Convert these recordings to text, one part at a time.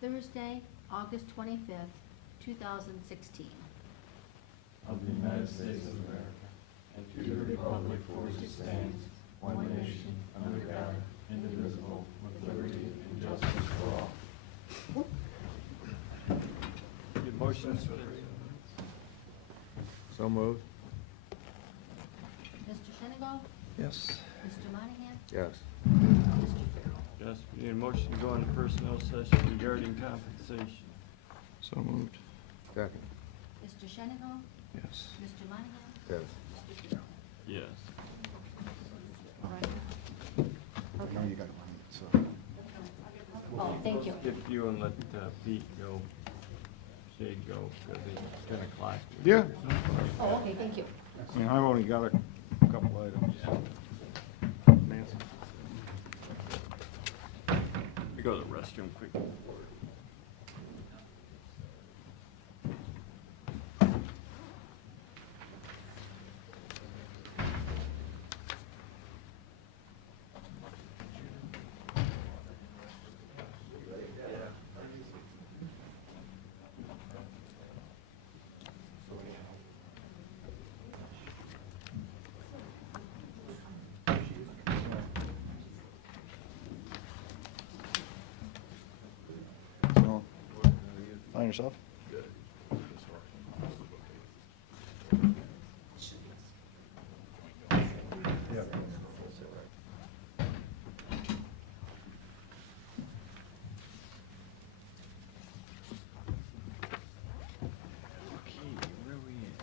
Thursday, August 25th, 2016. of the United States of America, and to the republic for which it stands, one nation, under God, indivisible, with liberty and justice for all. Your motion is So moved. Mr. Shenago? Yes. Mr. Monahan? Yes. Mr. Farrell? yes, we need a motion to go into personnel session regarding compensation. So moved. Second. Mr. Shenago? Yes. Mr. Monahan? Yes. Mr. Farrell? Yes. All right. I know you got one, so. Oh, thank you. Skip you and let Pete go, Shade go, because it's 10 o'clock. Yeah. Oh, okay, thank you. I mean, I've only got a couple items. Nancy? We go to the restroom quick. So, find yourself? Okay, where are we at?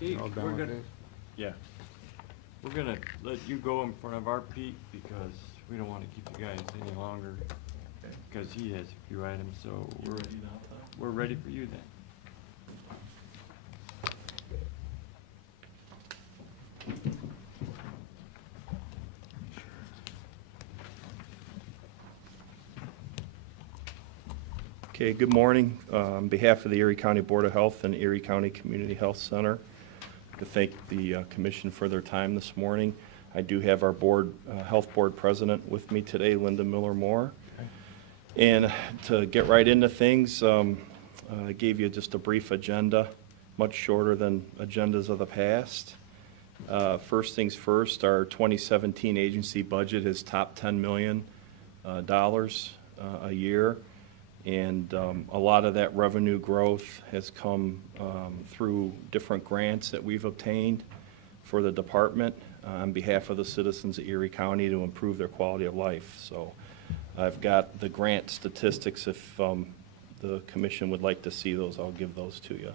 Dave, All done we're with gonna, this? yeah. We're gonna let you go in front of our Pete because we don't wanna keep you guys any longer. Because he has a few items, so we're ready for you then. Okay, good morning. On behalf of the Erie County Board of Health and Erie County Community Health Center, to thank the commission for their time this morning. I do have our board, health board president with me today, Linda Miller-Moore. And to get right into things, I gave you just a brief agenda, much shorter than agendas of the past. First things first, our 2017 agency budget is top $10 million a year. And a lot of that revenue growth has come through different grants that we've obtained for the department on behalf of the citizens of Erie County to improve their quality of life. So I've got the grant statistics. If the commission would like to see those, I'll give those to you.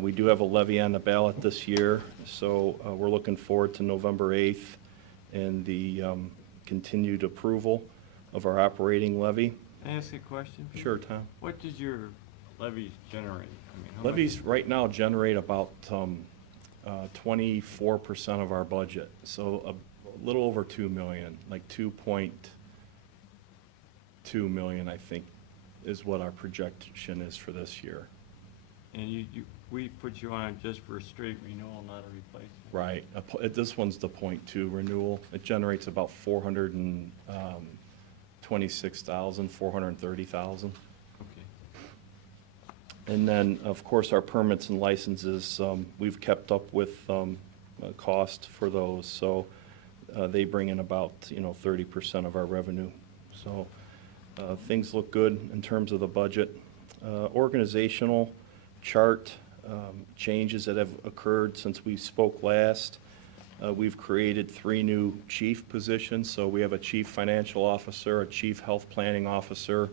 We do have a levy on the ballot this year, so we're looking forward to November 8th and the continued approval of our operating levy. Can I ask a question? Pete? Sure, Tom. What does your levies generate? I mean, how much- Levies right now generate about 24% of our budget, so a little over 2 million, like 2.2 million, I think, is what our projection is for this year. And we put you on just for a straight renewal, not a replacement? Right. This one's the .2 renewal. It generates about 426,000, 430,000. Okay. And then, of course, our permits and licenses, we've kept up with cost for those, so they bring in about 30% of our revenue. So things look good in terms of the budget. Organizational chart changes that have occurred since we spoke last. We've created 3 new chief positions, so we have a chief financial officer, a chief health planning officer,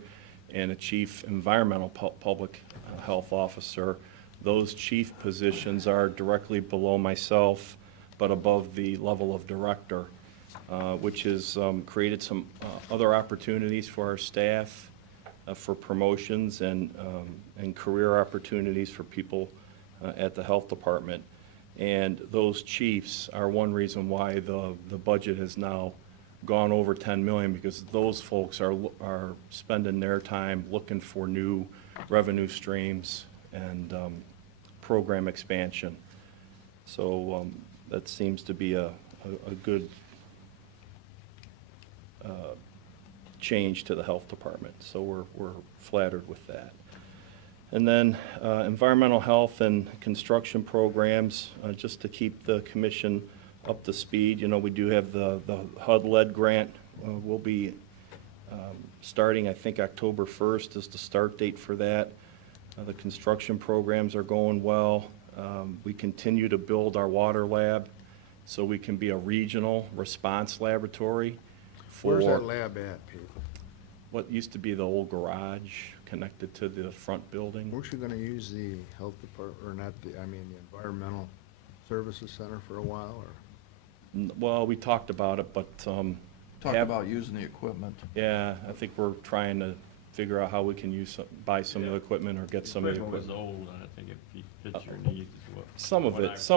and a chief environmental public health officer. Those chief positions are directly below myself, but above the level of director, which has created some other opportunities for our staff for promotions and career opportunities for people at the health department. And those chiefs are one reason why the budget has now gone over 10 million, because those folks are spending their time looking for new revenue streams and program expansion. So that seems to be a good change to the health department. So we're flattered with that. And then environmental health and construction programs, just to keep the commission up to speed. You know, we do have the HUD lead grant. We'll be starting, I think, October 1st is the start date for that. The construction programs are going well. We continue to build our water lab so we can be a regional response laboratory for Where's that lab at, Pete? what used to be the old garage connected to the front building. Weren't you gonna use the health department, or not the, I mean, the environmental services center for a while, or? Well, we talked about it, but Talk have- about using the equipment. yeah, I think we're trying to figure out how we can buy some of the equipment or get some of the Equipment was equipment. old, and I think it fits your needs is what. Some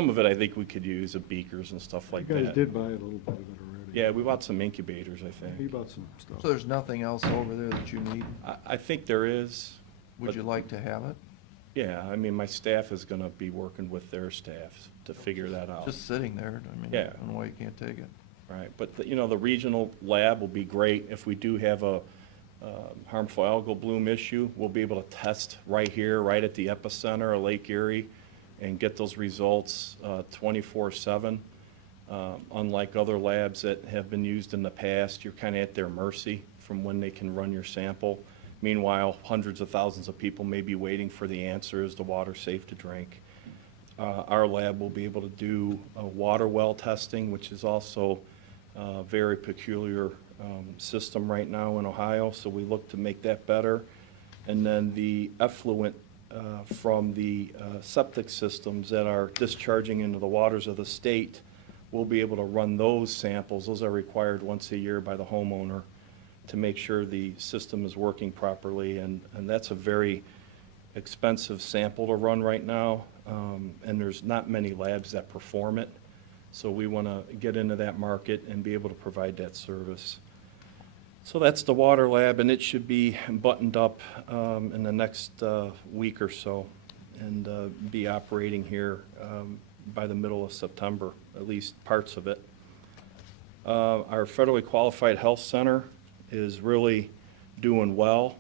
of it I think we could use, the beakers and stuff like that. You guys did buy a little bit of it already. Yeah, we bought some incubators, I He think. bought some stuff. So there's nothing else over there that you need? I think there is. Would But- you like to have it? Yeah, I mean, my staff is gonna be working with their staffs to figure that out. Just sitting there, I mean, I Yeah. don't know why you can't take it. Right, but, you know, the regional lab will be great. If we do have a harmful algal bloom issue, we'll be able to test right here, right at the epicenter of Lake Erie, and get those results 24/7. Unlike other labs that have been used in the past, you're kind of at their mercy from when they can run your sample. Meanwhile, hundreds of thousands of people may be waiting for the answer, is the water safe to drink? Our lab will be able to do water well testing, which is also a very peculiar system right now in Ohio, so we look to make that better. And then the effluent from the septic systems that are discharging into the waters of the state, we'll be able to run those samples. Those are required once a year by the homeowner to make sure the system is working properly, and that's a very expensive sample to run right now, and there's not many labs that perform it. So we want to get into that market and be able to provide that service. So that's the water lab, and it should be buttoned up in the next week or so, and be operating here by the middle of September, at least parts of it. Our federally qualified health center is really doing well,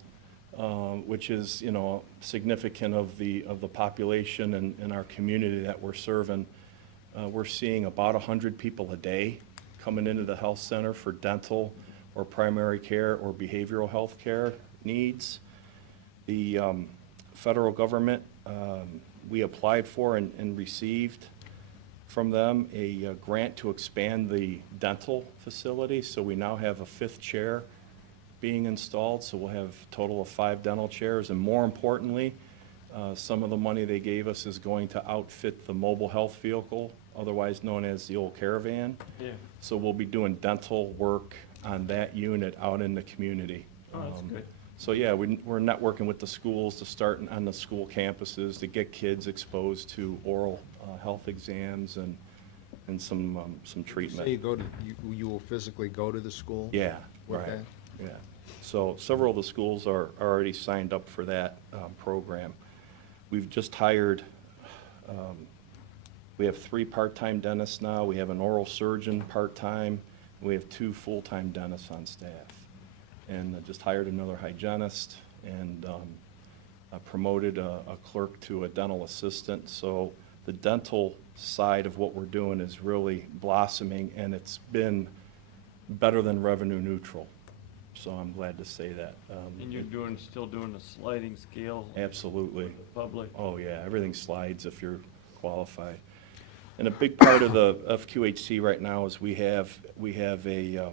which is, you know, significant of the population and our community that we're serving. We're seeing about 100 people a day coming into the health center for dental or primary care or behavioral health care needs. The federal government, we applied for and received from them a grant to expand the dental facility, so we now have a 5th chair being installed, so we'll have a total of 5 dental chairs, and more importantly, some of the money they gave us is going to outfit the mobile health vehicle, otherwise known as the old Caravan. Yeah. So we'll be doing dental work on that unit out in the community. Oh, that's good. So, yeah, we're networking with the schools to start on the school campuses to get kids exposed to oral health exams and some treatment. Say you go to, you will physically go to the school? Yeah, with right, that? yeah. So several of the schools are already signed up for that program. We've just hired, we have 3 part-time dentists now, we have an oral surgeon part-time, and we have 2 full-time dentists on staff. And just hired another hygienist and promoted a clerk to a dental assistant. So the dental side of what we're doing is really blossoming, and it's been better than revenue neutral. So I'm glad to say that. And you're still doing the sliding scale? Absolutely. For the public? Oh, yeah, everything slides if you're qualified. And a big part of the FQHC right now is we have a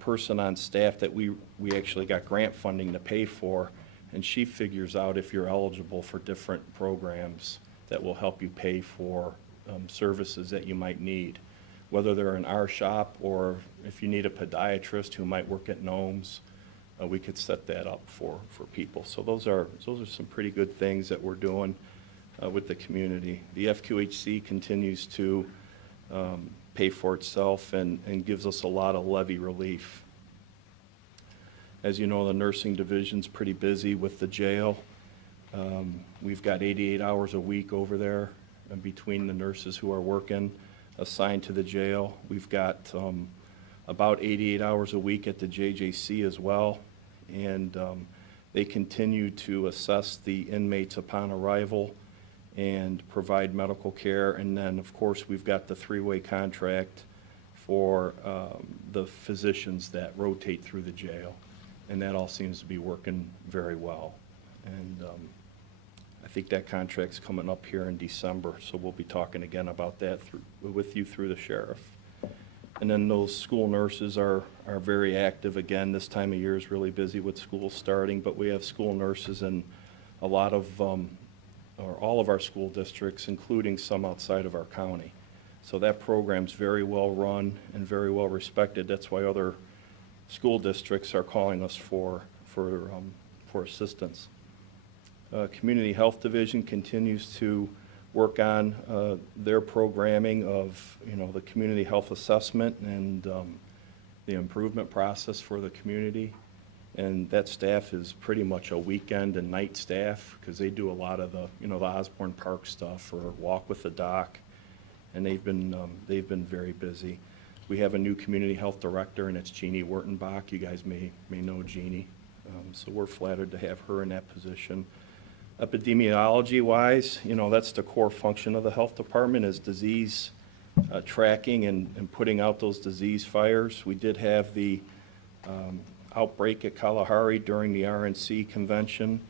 person on staff that we actually got grant funding to pay for, and she figures out if you're eligible for different programs that will help you pay for services that you might need, whether they're in our shop or if you need a podiatrist who might work at Nome's, we could set that up for people. So those are some pretty good things that we're doing with the community. The FQHC continues to pay for itself and gives us a lot of levy relief. As you know, the nursing division's pretty busy with the jail. We've got 88 hours a week over there between the nurses who are working assigned to the jail. We've got about 88 hours a week at the JJC as well. And they continue to assess the inmates upon arrival and provide medical care. And then, of course, we've got the three-way contract for the physicians that rotate through the jail. And that all seems to be working very well. And I think that contract's coming up here in December, so we'll be talking again about that with you through the sheriff. And then those school nurses are very active. Again, this time of year is really busy with school starting, but we have school nurses in a lot of, or all of our school districts, including some outside of our county. So that program's very well run and very well respected. That's why other school districts are calling us for assistance. Community Health Division continues to work on their programming of, the community health assessment and the improvement process for the community. And that staff is pretty much a weekend and night staff because they do a lot of the, the Osborne Park stuff or Walk with the Doc. And they've been very busy. We have a new community health director, and it's Jeannie Wurtenbach. You guys may know Jeannie. So we're flattered to have her in that position. Epidemiology-wise, that's the core function of the health department is disease tracking and putting out those disease fires. We did have the outbreak at Kalahari during the RNC convention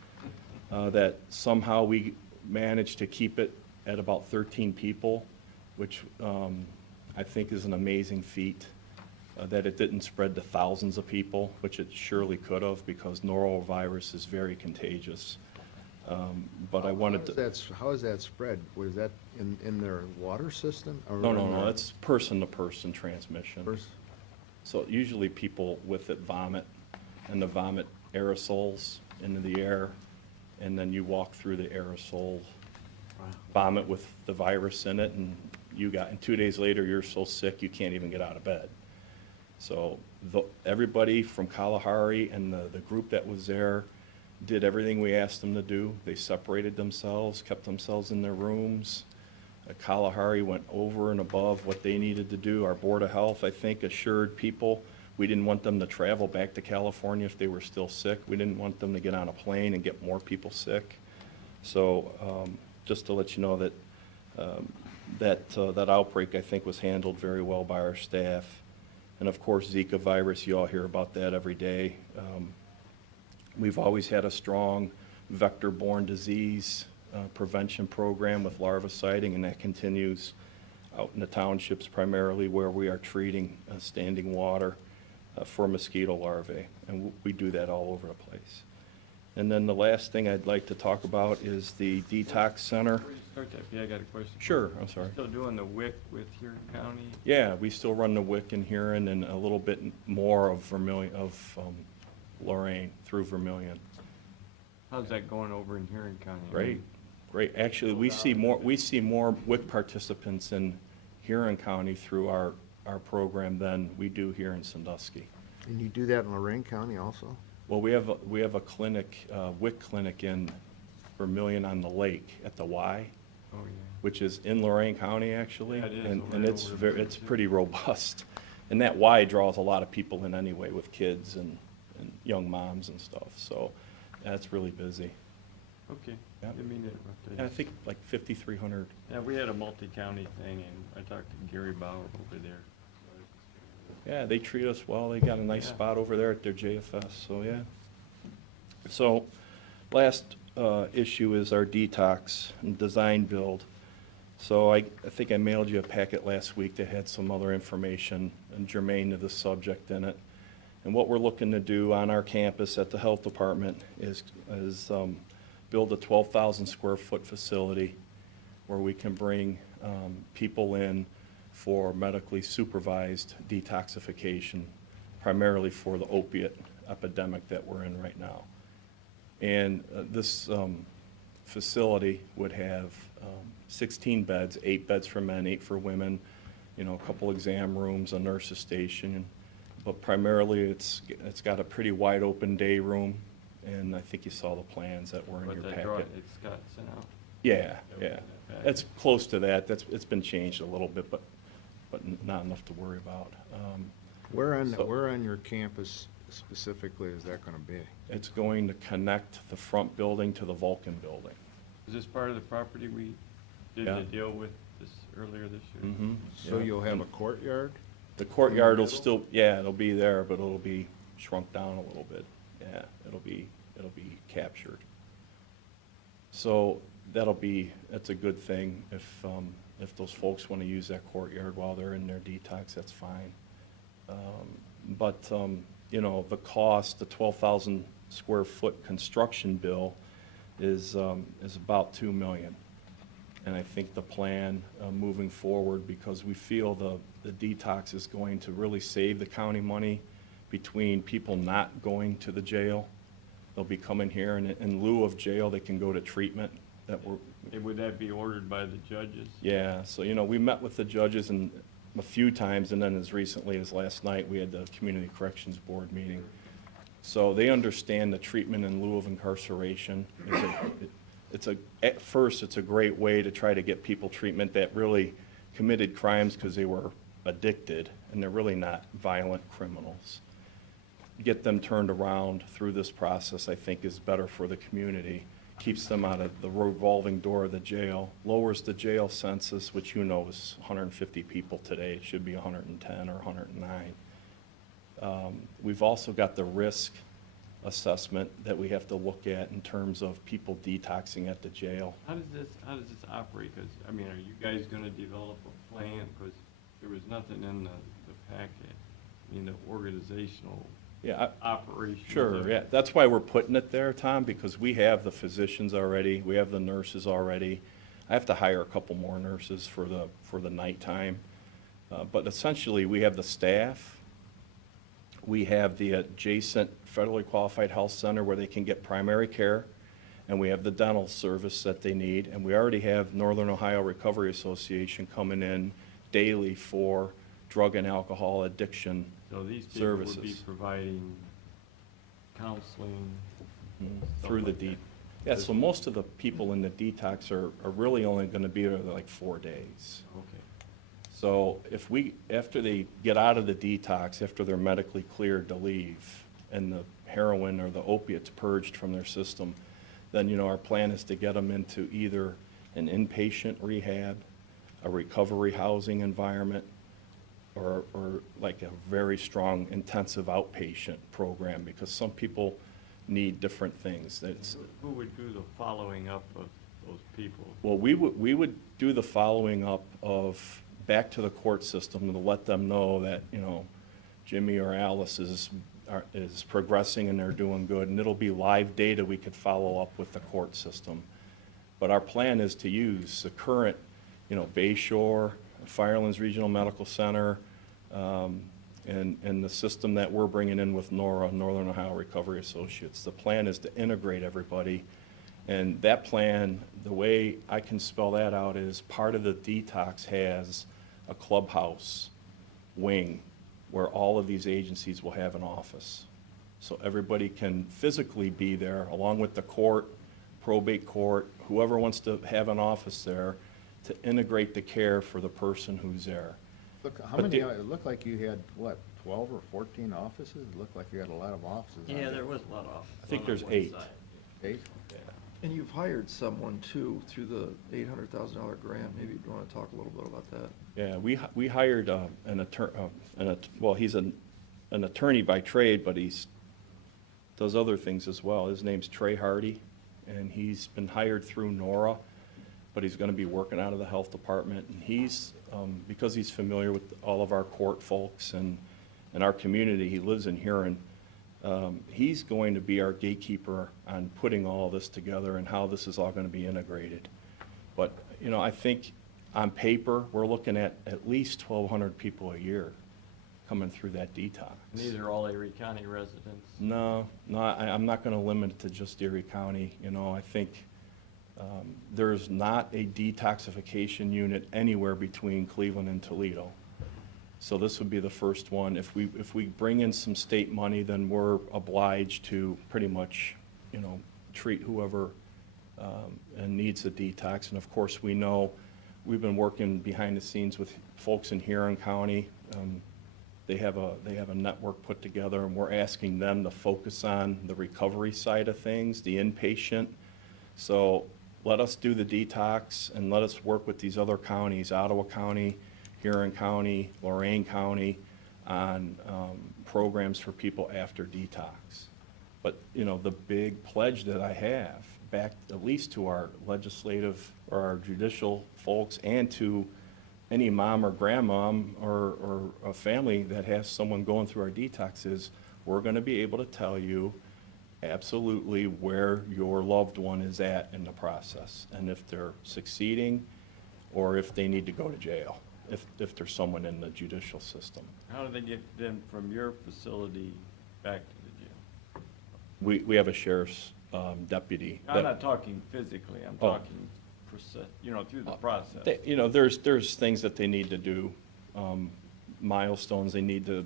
that somehow we managed to keep it at about 13 people, which I think is an amazing feat. That it didn't spread to thousands of people, which it surely could have because norovirus is very contagious. But I wanted to... How is that spread? Was that in their water system? Or No, it's person-to-person transmission. First? So usually people with it vomit, and the vomit aerosols into the air, and then you walk through the aerosol vomit with the virus in it, and 2 days later you're so sick you can't even get out of bed. So everybody from Kalahari and the group that was there did everything we asked them to do. They separated themselves, kept themselves in their rooms. Kalahari went over and above what they needed to do. Our Board of Health, I think, assured people we didn't want them to travel back to California if they were still sick. We didn't want them to get on a plane and get more people sick. So just to let you know that that outbreak, I think, was handled very well by our staff. And of course, Zika virus, you all hear about that every day. We've always had a strong vector-borne disease prevention program with larviciding, and that continues out in the townships primarily where we are treating standing water for mosquito larvae, and we do that all over the place. And then the last thing I'd like to talk about is the detox center. Before you start that, yeah, I got a question. Sure, I'm sorry. Still doing the WIC with Huron County? Yeah, we still run the WIC in Huron and a little bit more of Lorraine through Vermilion. How's that going over in Huron County? Great. Actually, we see more WIC participants in Huron County through our program than we do here in Sandusky. And you do that in Lorraine County also? Well, we have a clinic, WIC clinic in Vermilion on the lake at the Y, Oh, yeah. which is in Lorraine County actually, Yeah, it is and over it's there. it's pretty robust. And that Y draws a lot of people in anyway with kids and young moms and stuff. So that's really busy. Okay. Yeah. Didn't mean to interrupt And that. I think like 5,300. Yeah, we had a multi-county thing, and I talked to Gary Bauer over there. Yeah, they treat us well. They got a nice Yeah. spot over there at their JFS, so yeah. So, last issue is our detox and design build. So I think I mailed you a packet last week that had some other information and germane to the subject in it. And what we're looking to do on our campus at the health department is build a 12,000 square foot facility where we can bring people in for medically supervised detoxification, primarily for the opiate epidemic that we're in right now. And this facility would have 16 beds, 8 beds for men, 8 for women, a couple exam rooms, a nurse's station. But primarily, it's got a pretty wide open day room, and I think you saw the plans that were in But your that packet. draw, it's got sent out. Yeah. Okay. It's close to that. It's been changed a little bit, but not enough to worry about. Where on, So- where on your campus specifically is that gonna be? It's going to connect the front building to the Vulcan building. Is this part of the property we did Yeah. the deal with this, earlier this year? Mm-hmm. So you'll have a courtyard? The courtyard will middle? still, yeah, it'll be there, but it'll be shrunk down a little bit. Yeah, it'll be captured. So that's a good thing. If those folks want to use that courtyard while they're in their detox, that's fine. But you know, the cost, the 12,000 square foot construction bill is about $2 million. And I think the plan moving forward, because we feel the detox is going to really save the county money between people not going to the jail. They'll be coming here, and in lieu of jail, they can go to treatment. Would that be ordered by the judges? Yeah, so, you know, we met with the judges a few times, and then as recently as last night, we had the Community Corrections Board meeting. So they understand the treatment in lieu of incarceration. At first, it's a great way to try to get people treatment that really committed crimes because they were addicted, and they're really not violent criminals. Get them turned around through this process, I think, is better for the community. Keeps them out of the revolving door of the jail, lowers the jail census, which you know is 150 people today. It should be 110 or 109. We've also got the risk assessment that we have to look at in terms of people detoxing at the jail. How does this operate? Because, I mean, are you guys gonna develop a plan? Because there was nothing in the packet, I mean, the organizational Yeah, operation. sure, yeah. That's why we're putting it there, Tom, because we have the physicians already, we have the nurses already. I have to hire a couple more nurses for the nighttime. But essentially, we have the staff. We have the adjacent federally qualified health center where they can get primary care, and we have the dental service that they need. And we already have Northern Ohio Recovery Association coming in daily for drug and alcohol addiction So these people would be services. providing counseling. Through the yeah, so most of the people in the detox are really only gonna be there like 4 days. Okay. So after they get out of the detox, after they're medically cleared to leave, and the heroin or the opiates purged from their system, then, you know, our plan is to get them into either an inpatient rehab, a recovery housing environment, or like a very strong intensive outpatient program, because some people need different things. Who would do the following up of those people? Well, we would do the following up of back to the court system to let them know that, you know, Jimmy or Alice is progressing and they're doing good, and it'll be live data we could follow up with the court system. But our plan is to use the current, you know, Bayshore, Firelands Regional Medical Center, and the system that we're bringing in with NORA, Northern Ohio Recovery Associates. The plan is to integrate everybody. And that plan, the way I can spell that out is part of the detox has a clubhouse wing where all of these agencies will have an office. So everybody can physically be there, along with the court, probate court, whoever wants to have an office there, to integrate the care for the person who's there. Look, how But many, the- it looked like you had, what, 12 or 14 offices? It looked like you had a lot of offices. Yeah, there was a lot of. I think there's 8. 8? And you've hired someone too, through the $800,000 grant. Maybe you want to talk a little bit about that. Yeah, we hired an attorney, well, he's an attorney by trade, but does other things as well. His name's Trey Hardy, and he's been hired through NORA, but he's gonna be working out of the health department. And he's, because he's familiar with all of our court folks and our community, he lives in Huron, he's going to be our gatekeeper on putting all this together and how this is all gonna be integrated. But, you know, I think on paper, we're looking at least 1,200 people a year coming through that detox. And these are all Erie County residents? No, I'm not gonna limit it to just Erie County. You know, I think there's not a detoxification unit anywhere between Cleveland and Toledo. So this would be the first one. If we bring in some state money, then we're obliged to pretty much, you know, treat whoever and needs a detox. And of course, we know, we've been working behind the scenes with folks in Huron County, They have a network put together, and we're asking them to focus on the recovery side of things, the inpatient. So let us do the detox and let us work with these other counties, Ottawa County, Huron County, Lorain County, on programs for people after detox. But, you know, the big pledge that I have, back at least to our legislative or our judicial folks and to any mom or grandmom or a family that has someone going through our detox is, we're gonna be able to tell you absolutely where your loved one is at in the process, and if they're succeeding or if they need to go to jail, if there's someone in the judicial system. How do they get them from your facility back to the jail? We have a sheriff's deputy. I'm not talking physically, I'm Oh. talking, you know, through the process. You know, there's things that they need to do, milestones they need to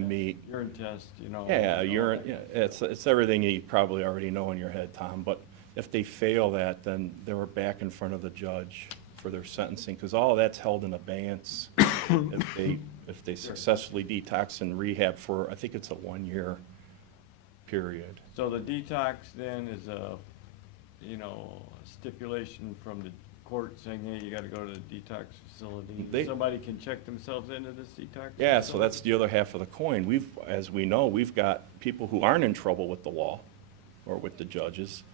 meet. Urine test, you know. Yeah, and all urine, that. yeah, it's everything you probably already know in your head, Tom, but if they fail that, then they're back in front of the judge for their sentencing, because all of that's held in abeyance if they successfully detox and rehab for, I think it's a 1-year period. So the detox then is a, you know, stipulation from the court saying, hey, you gotta go to the detox facility. Somebody can check themselves into this detox? Yeah, so facility? that's the other half of the coin. As we know, we've got people who aren't in trouble with the law or with the judges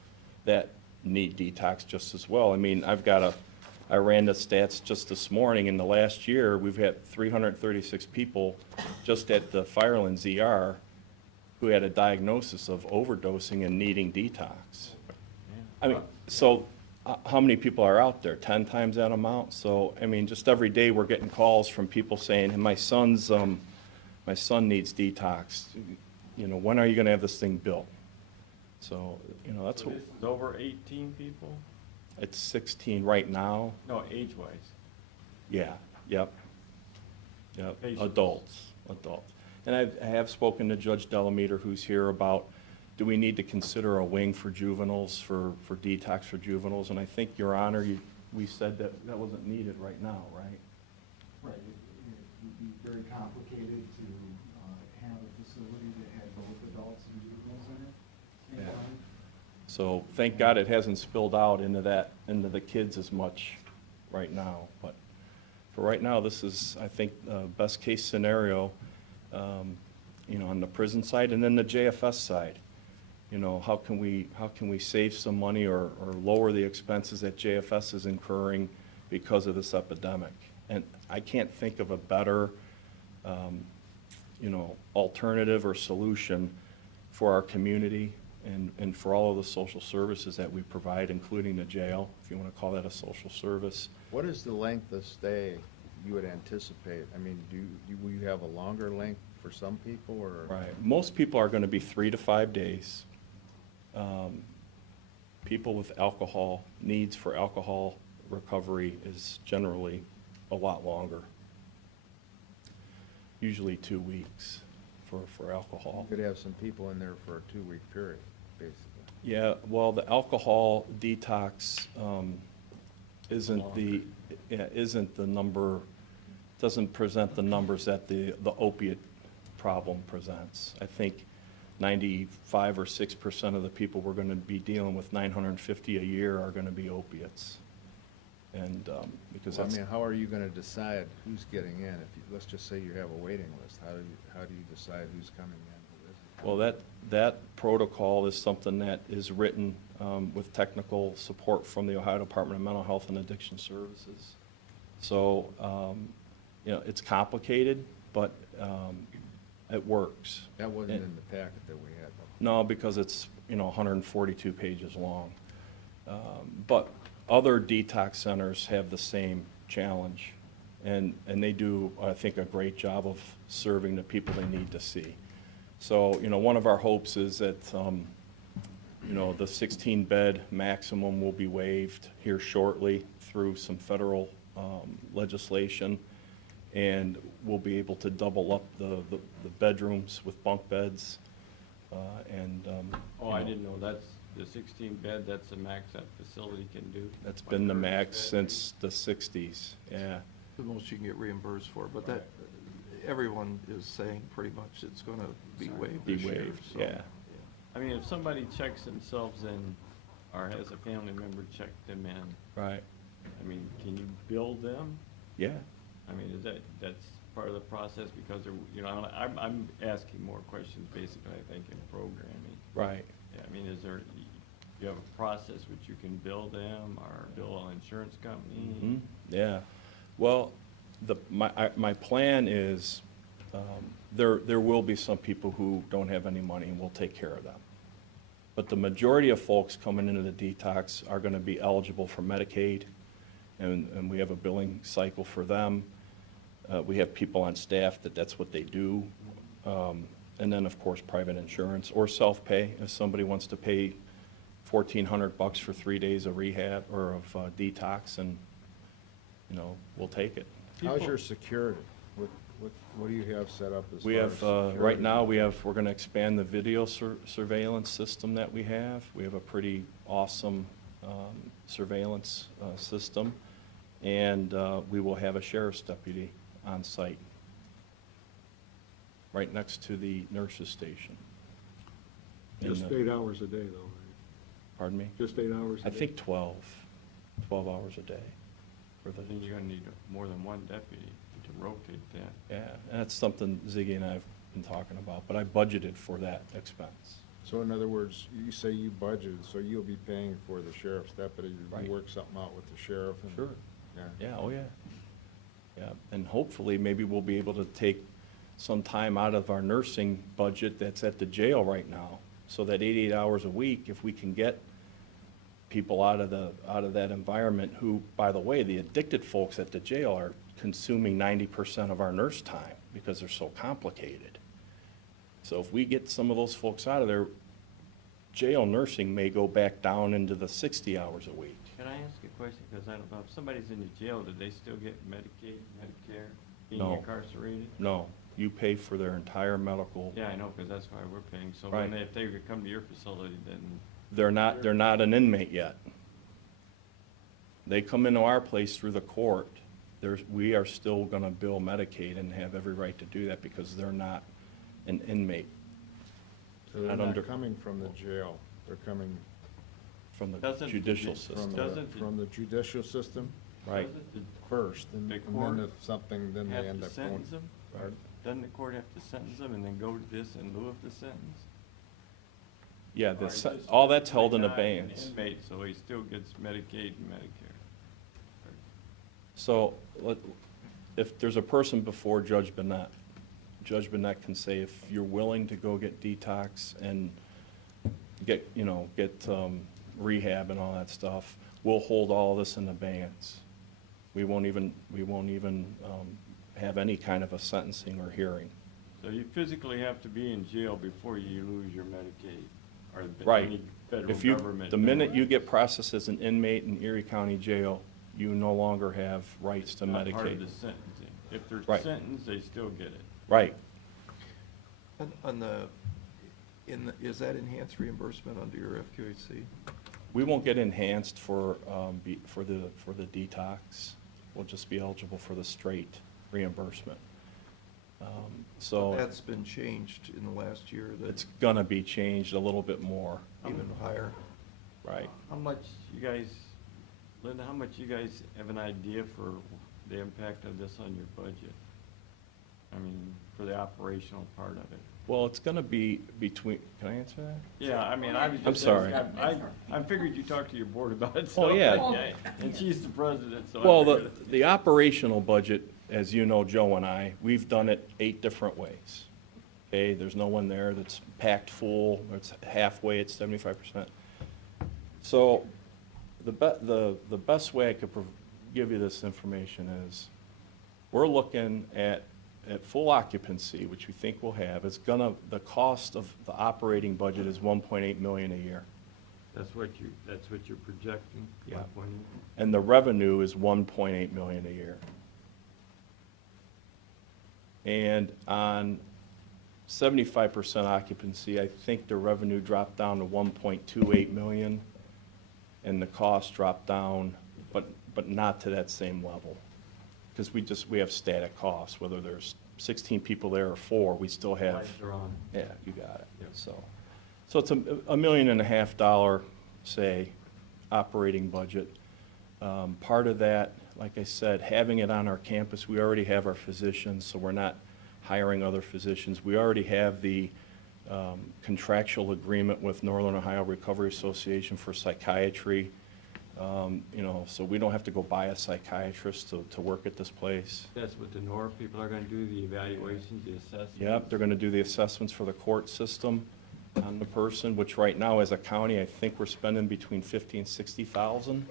that need detox just as well. I mean, I ran the stats just this morning. In the last year, we've had 336 people just at the Firelands ER who had a diagnosis of overdosing and needing detox. I mean, so how many people are out there? 10 times that amount? So, I mean, just every day we're getting calls from people saying, hey, my son needs detox. You know, when are you gonna have this thing built? So, you know, that's So what, this is over 18 people? it's 16 right now. No, age-wise. Yeah, yep. Yep, Patients. adults. And I have spoken to Judge Delameter, who's here, about, do we need to consider a wing for juveniles, for detox for juveniles? And I think, Your Honor, we said that wasn't needed right now, right? Right, it would be very complicated to have a facility that had both adults and juveniles in it. same Yeah. time. So thank God it hasn't spilled out into the kids as much right now. But for right now, this is, I think, best case scenario, you know, on the prison side, and then the JFS side. You know, how can we save some money or lower the expenses that JFS is incurring because of this epidemic? And I can't think of a better, you know, alternative or solution for our community and for all of the social services that we provide, including the jail, if you want to call that a social service. What is the length of stay you would anticipate? I mean, will you have a longer length for some people, or? Right. Most people are going to be 3 to 5 days. People with alcohol, needs for alcohol recovery is generally a lot longer. Usually 2 weeks for alcohol. You could have some people in there for a 2-week period, basically. Yeah, well, the alcohol detox isn't the number, doesn't present the numbers that the opiate problem presents. I think 95 or 6% of the people we're going to be dealing with, 950 a year, are going to be opiates. And because Well, I that's, mean, how are you gonna decide who's getting in? Let's just say you have a waiting list, how do you decide who's coming in, who isn't? well, that protocol is something that is written with technical support from the Ohio Department of Mental Health and Addiction Services. So, you know, it's complicated, but it works. That wasn't in the packet that we had, though. No, because it's, you know, 142 pages long. But other detox centers have the same challenge, and they do, I think, a great job of serving the people they need to see. So, you know, one of our hopes is that, you know, the 16-bed maximum will be waived here shortly through some federal legislation, and we'll be able to double up the bedrooms with bunk beds, and, Oh, you I know, didn't know, that's the 16-bed, that's the max that facility can do? that's been the max since the 60s, yeah. The most you can get reimbursed for, but that, everyone is saying pretty much it's gonna be waived Be this year, waived, so, yeah. I mean, if somebody checks themselves in, or has a family member check them in, Right. I mean, can you bill them? Yeah. I mean, that's part of the process, because, you know, I'm asking more questions basically, I think, in programming. Right. Yeah, I mean, you have a process which you can bill them, or bill an insurance company? Mhm. Yeah. Well, my plan is, there will be some people who don't have any money, and we'll take care of them. But the majority of folks coming into the detox are gonna be eligible for Medicaid, and we have a billing cycle for them. We have people on staff that's what they do. And then, of course, private insurance or self-pay. If somebody wants to pay $1,400 for 3 days of rehab or of detox, and, you know, we'll take it. How's your security? What do you have set up as far We as have, right security? now, we're gonna expand the video surveillance system that we have. We have a pretty awesome surveillance system, and we will have a sheriff's deputy on site, right next to the nurse's station. In Just the- 8 hours a day, though, right? Pardon me? Just 8 hours a I day? think 12 hours a day. For the, I think you're gonna need more than one deputy to rotate that. yeah, and that's something Ziggy and I have been talking about, but I budgeted for that expense. So in other words, you say you budgeted, so you'll be paying for the sheriff's deputy, Right. you work something out with the sheriff and? Sure. Yeah. Yeah, oh yeah. Yeah, and hopefully, maybe we'll be able to take some time out of our nursing budget that's at the jail right now, so that 88 hours a week, if we can get people out of that environment who, by the way, the addicted folks at the jail are consuming 90% of our nurse time because they're so complicated. So if we get some of those folks out of there, jail nursing may go back down into the 60 hours a week. Can I ask a question? Because I don't know, if somebody's in the jail, do they still get Medicaid, Medicare, being No. incarcerated? No, you pay for their entire medical. Yeah, I know, because that's why we're paying. So Right. if they would come to your facility, then, They're not an inmate yet. They come into our place through the court. We are still gonna bill Medicaid and have every right to do that because they're not an inmate So they're Not not under- coming from the jail, they're coming from the Doesn't- judicial from system. Doesn't the- from the judicial system Right. doesn't the first, and The and court then if something, then they have end to up going. sentence them? Pardon? Doesn't the court have to sentence them and then go to this in lieu of the sentence? Yeah, Or is this all that's held in not an abeyance. Inmate, so he still gets Medicaid and Medicare. So, if there's a person before Judge Bennett, Judge Bennett can say, if you're willing to go get detox and get rehab and all that stuff, we'll hold all this in abeyance. We won't even have any kind of a sentencing or hearing. So you physically have to be in jail before you lose your Medicaid, or Right. any federal If you, government. the minute you get processed as an inmate in Erie County Jail, you no longer have rights to Not part of Medicaid. the sentencing. If they're Right. sentenced, they still get it. Right. Is that enhanced reimbursement under your FQHC? We won't get enhanced for the detox. We'll just be eligible for the straight reimbursement. So That's been changed in the last year, it's that's gonna be changed a little bit more, even higher. right? How much you guys, Linda, how much you guys have an idea for the impact of this on your budget? I mean, for the operational part of it. Well, it's gonna be between, can I answer that? Yeah, I mean, I was I'm just. sorry. I figured you talked to your board about it, Oh, so. yeah. And she's the president, so. I Well, figured- the operational budget, as you know, Joe and I, we've done it 8 different ways. Okay, there's no one there that's packed full, or it's halfway at 75%. So the best way I could give you this information is, we're looking at full occupancy, which we think we'll have, the cost of the operating budget is $1.8 million a year. That's what you're projecting? Yeah. 1.8? And the revenue is $1.8 million a year. And on 75% occupancy, I think the revenue dropped down to 1.28 million, and the cost dropped down, but not to that same level. Because we have static costs, whether there's 16 people there or 4, we still have. Lights are on. Yeah, you got it. Yep. So it's $1.5 million, say, operating budget. Part of that, like I said, having it on our campus, we already have our physicians, so we're not hiring other physicians. We already have the contractual agreement with Northern Ohio Recovery Association for psychiatry. You know, so we don't have to go buy a psychiatrist to work at this place. That's what the NORA people are gonna do, the evaluations, the assessments? Yep, they're gonna do the assessments for the court system on the person, which right now, as a county, I think we're spending between 50 and 60,000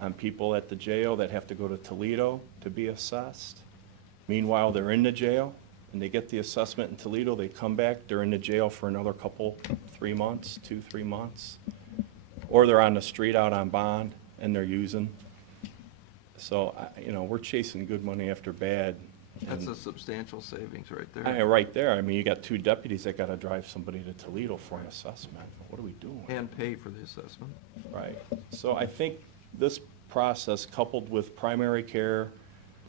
on people at the jail that have to go to Toledo to be assessed. Meanwhile, they're in the jail, and they get the assessment in Toledo, they come back, they're in the jail for another couple, 3 months, 2-3 months. Or they're on the street out on bond, and they're using. So, you know, we're chasing good money after bad. That's and- a substantial savings right there. Right there, I mean, you got 2 deputies that gotta drive somebody to Toledo for an assessment. What are we doing? And pay for the assessment. Right. So I think this process, coupled with primary care,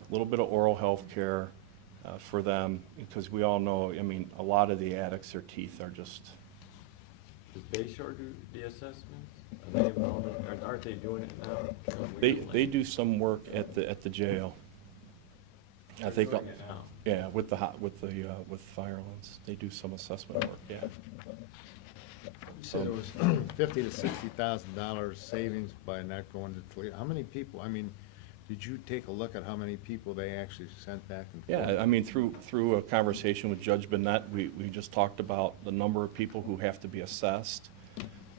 a little bit of oral health care for them, because we all know, I mean, a lot of the addicts, their teeth are just, Does Bayshore do the assessments? Are they involved, or aren't they doing it now? they do some work at the jail. I think, They're doing it now. yeah, with Firelands, they do some assessment work, yeah. You said it was $50,000 to $60,000 savings by not going to Toledo. How many people, I mean, did you take a look at how many people they actually sent back and forth? Yeah, I mean, through a conversation with Judge Bennett, we just talked about the number of people who have to be assessed.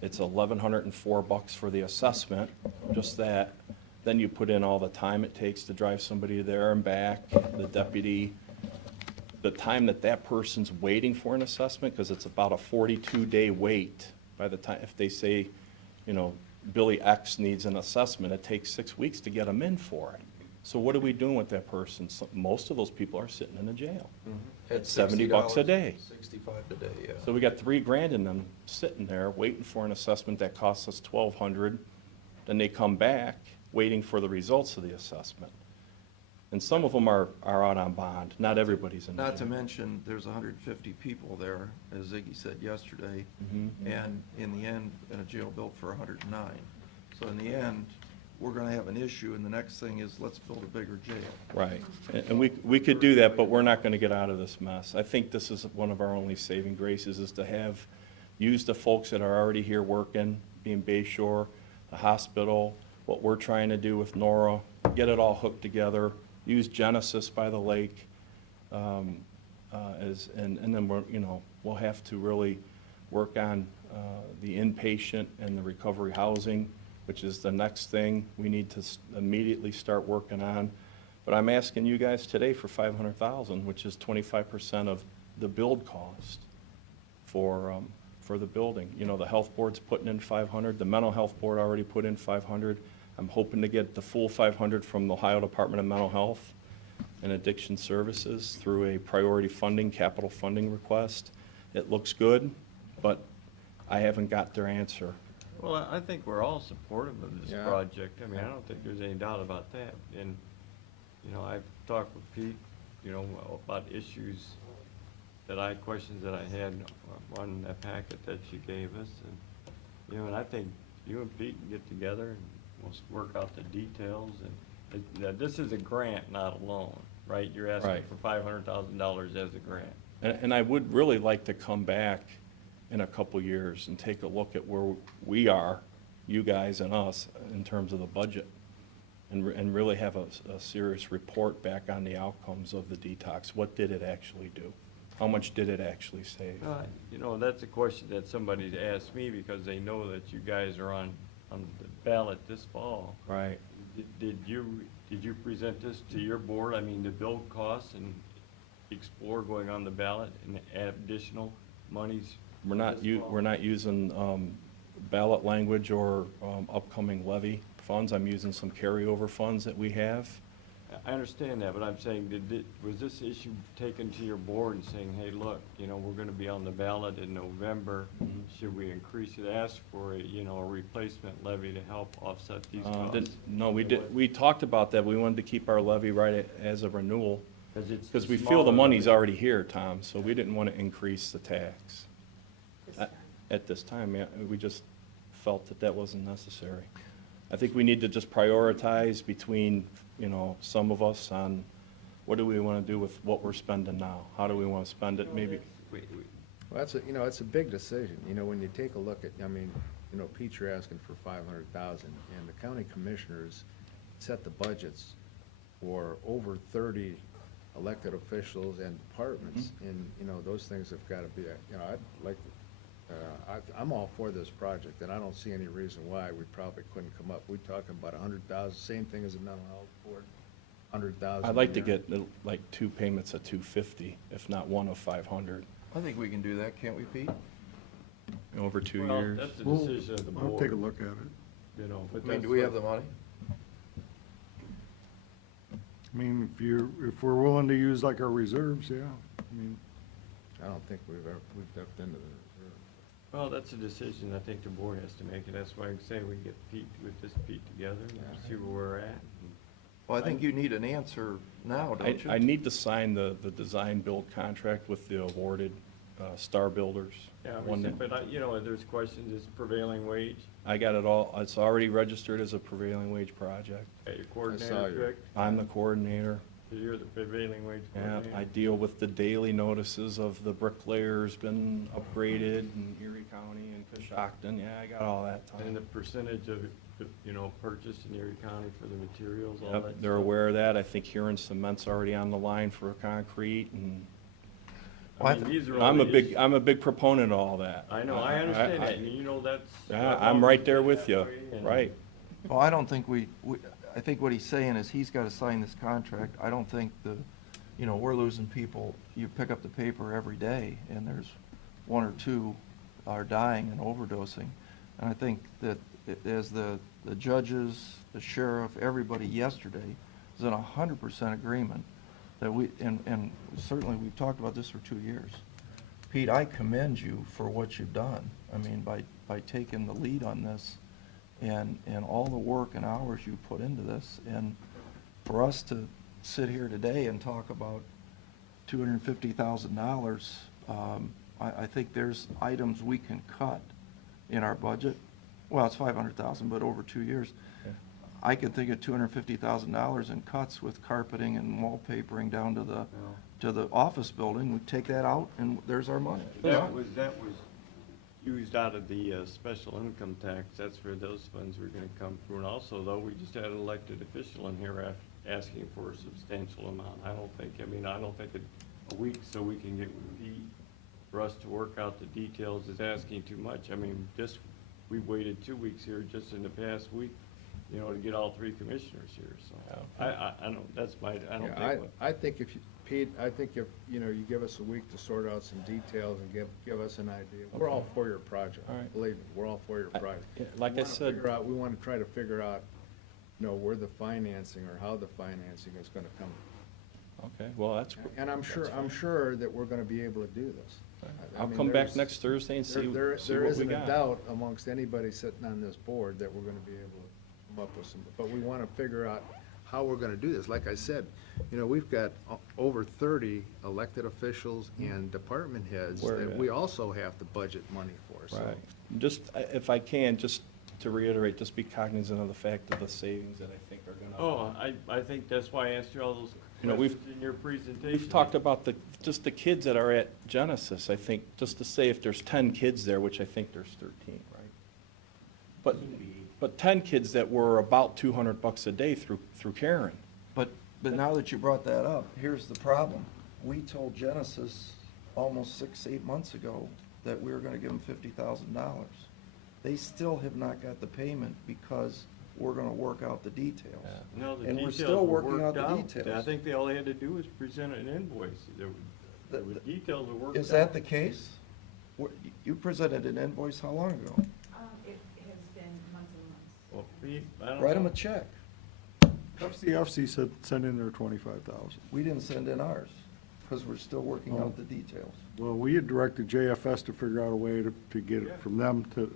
It's $1,104 for the assessment, just that. Then you put in all the time it takes to drive somebody there and back, the deputy, the time that person's waiting for an assessment, because it's about a 42-day wait by the time, if they say, you know, Billy X needs an assessment, it takes 6 weeks to get them in for it. So what are we doing with that person? Most of those people are sitting in a jail. At $70 a day. 65 a day, yeah. So we got $3,000 in them sitting there, waiting for an assessment that costs us $1,200. Then they come back, waiting for the results of the assessment. And some of them are out on bond. Not everybody's in the jail. Not to mention, there's 150 people there, as Ziggy said yesterday, Mhm. and in the end, in a jail built for 109. So in the end, we're gonna have an issue, and the next thing is, let's build a bigger jail. Right, and we could do that, but we're not gonna get out of this mess. I think this is one of our only saving graces, is to use the folks that are already here working, being Bayshore, the hospital, what we're trying to do with Nora, get it all hooked together, use Genesis by the lake, and then we'll have to really work on the inpatient and the recovery housing, which is the next thing we need to immediately start working on. But I'm asking you guys today for $500,000, which is 25% of the build cost for the building. You know, the health board's putting in $500, the mental health board already put in $500. I'm hoping to get the full $500 from the Ohio Department of Mental Health and Addiction Services through a priority funding, capital funding request. It looks good, but I haven't got their answer. Well, I think we're all supportive of this Yeah. project. I mean, I don't think there's any doubt about that. And, you know, I've talked with Pete, you know, about issues questions that I had on that packet that you gave us. And, you know, and I think you and Pete can get together and we'll work out the details. And this is a grant, not a loan, right? You're asking Right. for $500,000 as a grant. And I would really like to come back in a couple years and take a look at where we are, you guys and us, in terms of the budget, and really have a serious report back on the outcomes of the detox. What did it actually do? How much did it actually save? You know, that's a question that somebody's asked me because they know that you guys are on the ballot this fall. Right. Did you present this to your board? I mean, to build costs and explore going on the ballot and add additional monies? We're not using ballot language or upcoming levy funds. I'm using some carryover funds that we have. I understand that, but I'm saying, was this issue taken to your board and saying, hey, look, you know, we're gonna be on the ballot in November. Should we increase it, ask for a replacement levy to help offset these costs? No, we talked about that. We wanted to keep our levy right as a renewal. it's Because we feel the smaller money's of it. already here, Tom, so we didn't want to increase the tax. At this time, yeah, we just felt that that wasn't necessary. I think we need to just prioritize between, you know, some of us on what do we want to do with what we're spending now? How do we want to spend it, maybe? We- Well, that's a, you know, it's a big decision, you know, when you take a look at, I mean, you know, Pete, you're asking for 500,000, and the county commissioners set the budgets for over 30 elected officials and departments, and, you know, those things have got to be, you know, I'd like, I'm all for this project, and I don't see any reason why we probably couldn't come up. We're talking about 100,000, same thing as a mental health board, 100,000. I'd like to get like 2 payments of 250, if not one of 500, I think we can do that, can't we, Pete? over 2 Well, years. that's the Well, decision of the board. I'll take a look at it. You know, but I mean, that's do we what- have the money? I mean, if we're willing to use like our reserves, yeah. I mean, I don't think we've dipped into the reserve. Well, that's a decision I think the board has to make, and that's why I say we get Pete, with this Pete together, and see where we're at. Well, I think you need an answer now, don't you? I need to sign the design-build contract with the awarded Star Builders. Yeah, One that- but you know, there's questions, is prevailing wage, I got it all, it's already registered as a prevailing wage project. your saw coordinator, your- Rick, I'm the coordinator. you're the prevailing wage Yeah, coordinator. I deal with the daily notices of the bricklayers been upgraded in Erie County and Coshocton. Yeah, I got all that. And the percentage of, you know, purchase in Erie County for the materials, all Yep, that. they're stuff. aware of that. I think Huron Cement's already on the line for concrete, and I mean, these are all I'm a the big, issues. I'm a big proponent of all that. I know, I understand that, and you know that's. Yeah, I've I'm always right there been with that you, way, and- right. Well, I don't think I think what he's saying is he's gotta sign this contract. I don't think you know, we're losing people. You pick up the paper every day, and there's 1 or 2 are dying and overdosing. And I think that as the judges, the sheriff, everybody yesterday is in 100% agreement that and certainly we've talked about this for 2 years. Pete, I commend you for what you've done. I mean, by taking the lead on this and all the work and hours you put into this. And for us to sit here today and talk about $250,000, I think there's items we can cut in our budget. Well, it's 500,000, but over 2 years. Yeah. I can think of $250,000 in cuts with carpeting and wallpapering down to the office building. We take that out and there's our money. That was used out of the special income tax, that's where those funds were gonna come through. And also, though, we just had an elected official in here asking for a substantial amount. I don't think a week so we can get with Pete, for us to work out the details is asking too much. I mean, we waited 2 weeks here just in the past week, you know, to get all 3 commissioners here, so. I don't, that's my, I don't Yeah, think. I think if, Pete, I think if, you know, you give us a week to sort out some details and give us an idea. We're all for your project. All right. Believe me, we're all for your project. yeah, like We I wanna said- figure out- We want to try to figure out, you know, where the financing or how the financing is going to come. Okay, well, that's. And I'm sure that we're going to be able to do this. I I'll mean, come back there's- next Thursday and see There what we isn't a got. doubt amongst anybody sitting on this board that we're gonna be able to come up with some, but we wanna figure out how we're gonna do this. Like I said, you know, we've got over 30 elected officials and department heads Where, that we also have to budget money for, so. Right. Just, if I can, just to reiterate, just be cognizant of the fact of the savings that I think are gonna. Oh, I think that's why I asked you all those You know, questions in your presentation. We've talked about just the kids that are at Genesis, I think, just to say if there's 10 kids there, which I think there's 13, right? But 10 kids that were about $200 a day through Karen. But now that you brought that up, here's the problem. We told Genesis almost 6, 8 months ago that we were gonna give them $50,000. They still have not got the payment because we're gonna work out the details. No, the And we're details still were working out worked the out. details. I think they all they had to do was present an invoice. The details were worked out. Is that the case? You presented an invoice how long ago? It has been months and months. Well, Pete, I don't know. Write them a check. FCFC said send in their 25,000. We didn't send in ours, because we're still working Oh. out the details. Well, we had directed JFS to figure out a way to get it from them to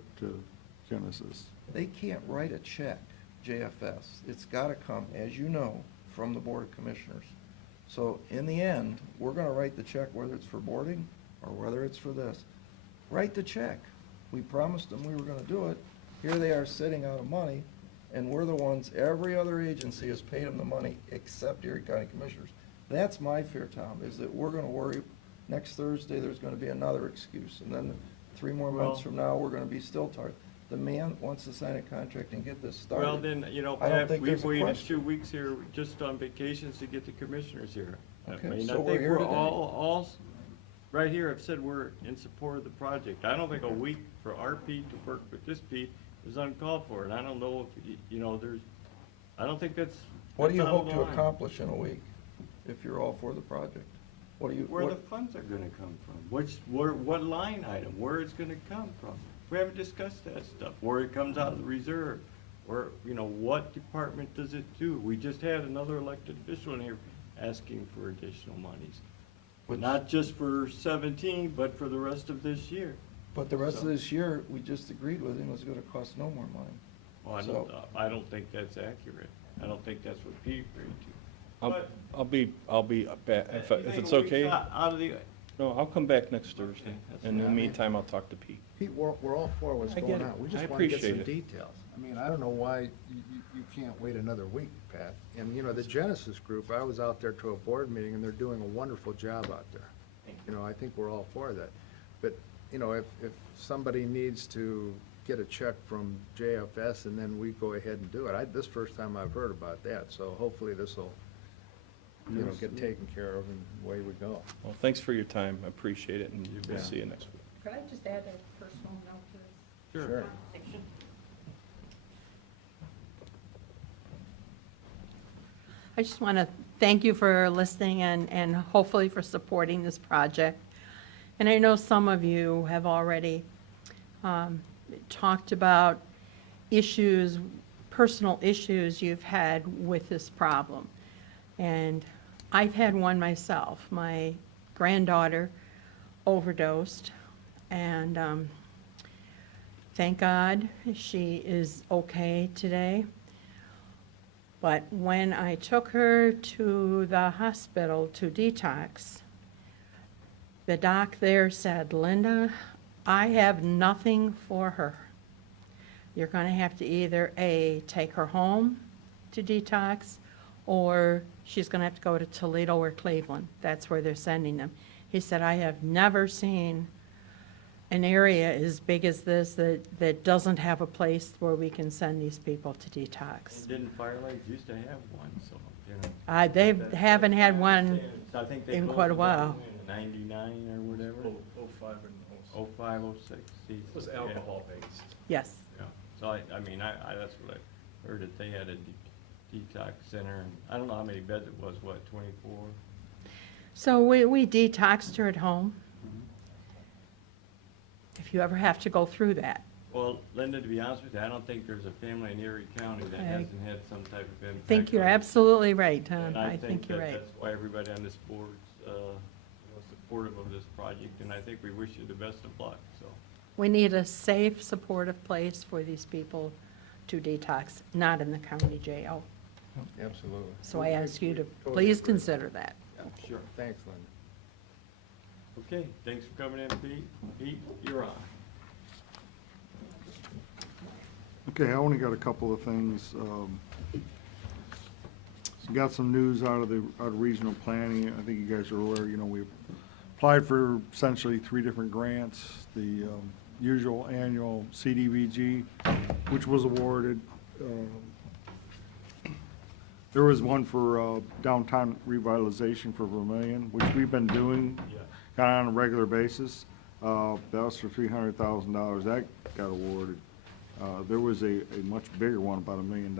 Genesis. They can't write a check, JFS. It's gotta come, as you know, from the Board of Commissioners. So in the end, we're gonna write the check, whether it's for boarding or whether it's for this. Write the check. We promised them we were gonna do it. Here they are sitting out of money, and we're the ones, every other agency has paid them the money except Erie County Commissioners. That's my fear, Tom, is that we're gonna worry, next Thursday, there's gonna be another excuse, and then 3 more months Well- from now, we're gonna be still tired. The man wants to sign a contract and get this started. Well, then, you know, I don't Pat, think we've there's a waited question. 2 weeks here just on vacations to get the commissioners here. Okay, I mean, so I we're think here we're today. all, right here, I've said we're in support of the project. I don't think a week for our Pete to work with this Pete is uncalled for, and I don't know if, you know, I don't think that's. What do you that's out of hope the to line. accomplish in a week, if you're all for the project? What do you, Where the what, funds are gonna come from, what line item, where it's gonna come from. We haven't discussed that stuff, where it comes out of the reserve, where, you know, what department does it do? We just had another elected official in here asking for additional monies. Which- Not just for 17, but for the rest of this year. but the rest of So- this year, we just agreed with him, was gonna cost no more money. Well, I don't think that's accurate. I don't think that's what Pete agreed to. But- I'll be, if You if think it's a week's okay. Out of the, No, I'll come back next Thursday. Okay, that's In the fine. meantime, I'll talk to Pete. Pete, we're all for what's I get going it. on. We I just want to get some appreciate it. details. I mean, I don't know why you can't wait another week, Pat. And, you know, the Genesis Group, I was out there to a board meeting, and they're doing a wonderful job out there. You know, I think we're all for that. But, you know, if somebody needs to get a check from JFS, and then we go ahead and do it, this first time I've heard about that, so hopefully this'll, you know, get taken care of, and away we go. Well, thanks for your time. I appreciate it, and we'll bet. see you next week. Could I just add a personal note to this sure. conversation? I just want to thank you for listening and hopefully for supporting this project. And I know some of you have already talked about issues, personal issues you've had with this problem. And I've had one myself. My granddaughter overdosed, and thank God she is okay today. But when I took her to the hospital to detox, the doc there said, "Linda, I have nothing for her. You're going to have to either A, take her home to detox, or she's going to have to go to Toledo or Cleveland. That's where they're sending them." He said, "I have never seen an area as big as this that doesn't have a place where we can send these people to detox." And didn't Firelight used to have one, so, you know. They That's- haven't had that's my one understanding. I think they in closed quite a it while. down in 99 or whatever. 05 and 06. 05, 06. It was alcohol-based. Yes. Yeah, so I mean, I that's what I heard, that they had a detox center, and I don't know how many beds it was, what, 24? So we detoxed her at home. If you ever have to go through that. Well, Linda, to be honest with you, I don't think there's a family in Erie County that I hasn't had some type of impact. I think you're on it. absolutely right, Tom. And I think you're that right. That's why everybody on this board's, supportive of this project, and I think we wish you the best of luck, so. We need a safe, supportive place for these people to detox, not in the county jail. Absolutely. So I ask you to Totally please agree. consider that. Sure. Thanks, Linda. Okay, thanks for coming in, Pete. Pete, you're on. Okay, I only got a couple of things. Got some news out of regional planning. I think you guys are aware, you know, we applied for essentially 3 different grants. The usual annual CDBG, which was awarded. There was one for downtown revitalization for Vermillion, which we've been doing kind of on a regular basis. That was for $300,000. That got awarded. There was a much bigger one, about $1 million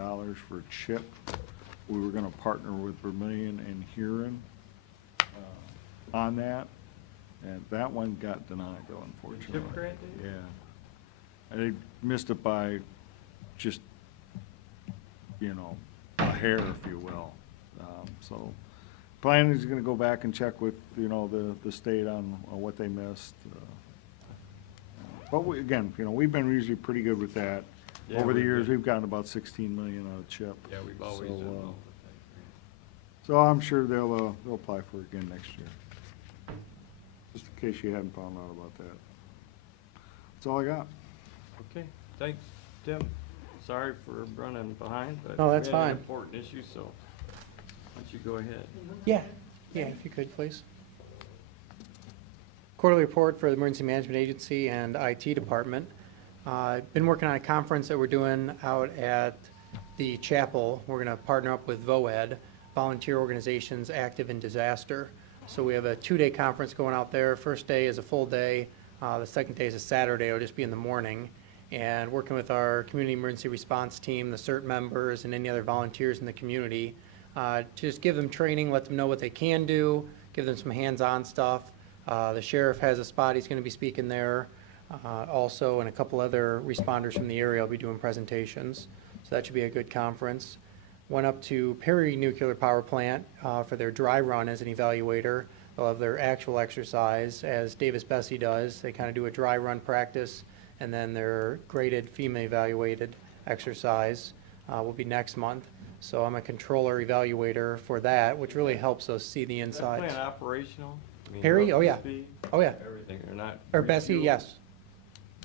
for CHIP. We were gonna partner with Vermillion and Huron on that, and that one got denied though, unfortunately. CHIP grant, did you? Yeah. And they missed it by just, you know, a hair, if you will. So planning is gonna go back and check with, you know, the state on what they missed. But we, again, you know, we've been usually pretty good with that. Yeah, Over the we've years, been. we've gotten about 16 million out of CHIP. Yeah, we've always So, done well So I'm sure they'll apply for it again next year. Just in case you hadn't found out about that. That's all I got. Okay, thanks, Tim. Sorry for running behind, but No, that's we had an fine. important issue, so why don't you go ahead? Yeah, if you could, please. Quarterly report for the Emergency Management Agency and IT Department. Been working on a conference that we're doing out at the chapel. We're going to partner up with VOED, Volunteer Organizations Active in Disaster. So we have a 2-day conference going out there. First day is a full day. The second day is a Saturday. It'll just be in the morning. And working with our community emergency response team, the CERT members, and any other volunteers in the community, to just give them training, let them know what they can do, give them some hands-on stuff. The sheriff has a spot, he's going to be speaking there. Also, and a couple other responders from the area will be doing presentations. So that should be a good conference. Went up to Perry Nuclear Power Plant for their dry run as an evaluator. They'll have their actual exercise, as Davis Bessie does. They kind of do a dry run practice, and then their graded FEMA evaluated exercise will be next month. So I'm a controller evaluator for that, which really helps us see the Is that insides. plant operational? I mean, Perry? up Oh, to yeah. speed? Oh, yeah. Everything, they're not. Or Bessie, refueled? yes.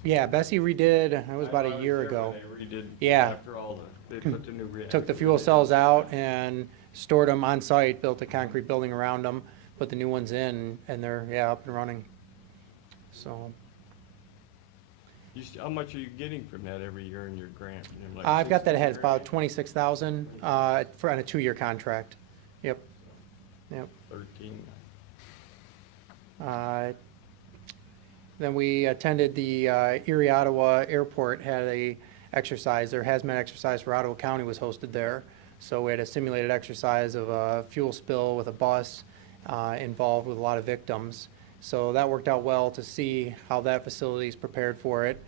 Yeah, Bessie redid, it was about I know, I a was year there ago. when they redid Yeah. after all they put the new reactor. Took the fuel cells out and stored them on site, built a concrete building around them, put the new ones in, and they're, up and running. So, How much are you getting from that every year in your grant? You know, like I've got that 60 ahead, it's about grand? 26,000, for, on a 2-year contract. Yep. 13. Then we attended the Erie, Ottawa Airport, had a exercise, their hazmat exercise for Ottawa County was hosted there. So we had a simulated exercise of a fuel spill with a bus involved with a lot of victims. So that worked out well to see how that facility is prepared for it,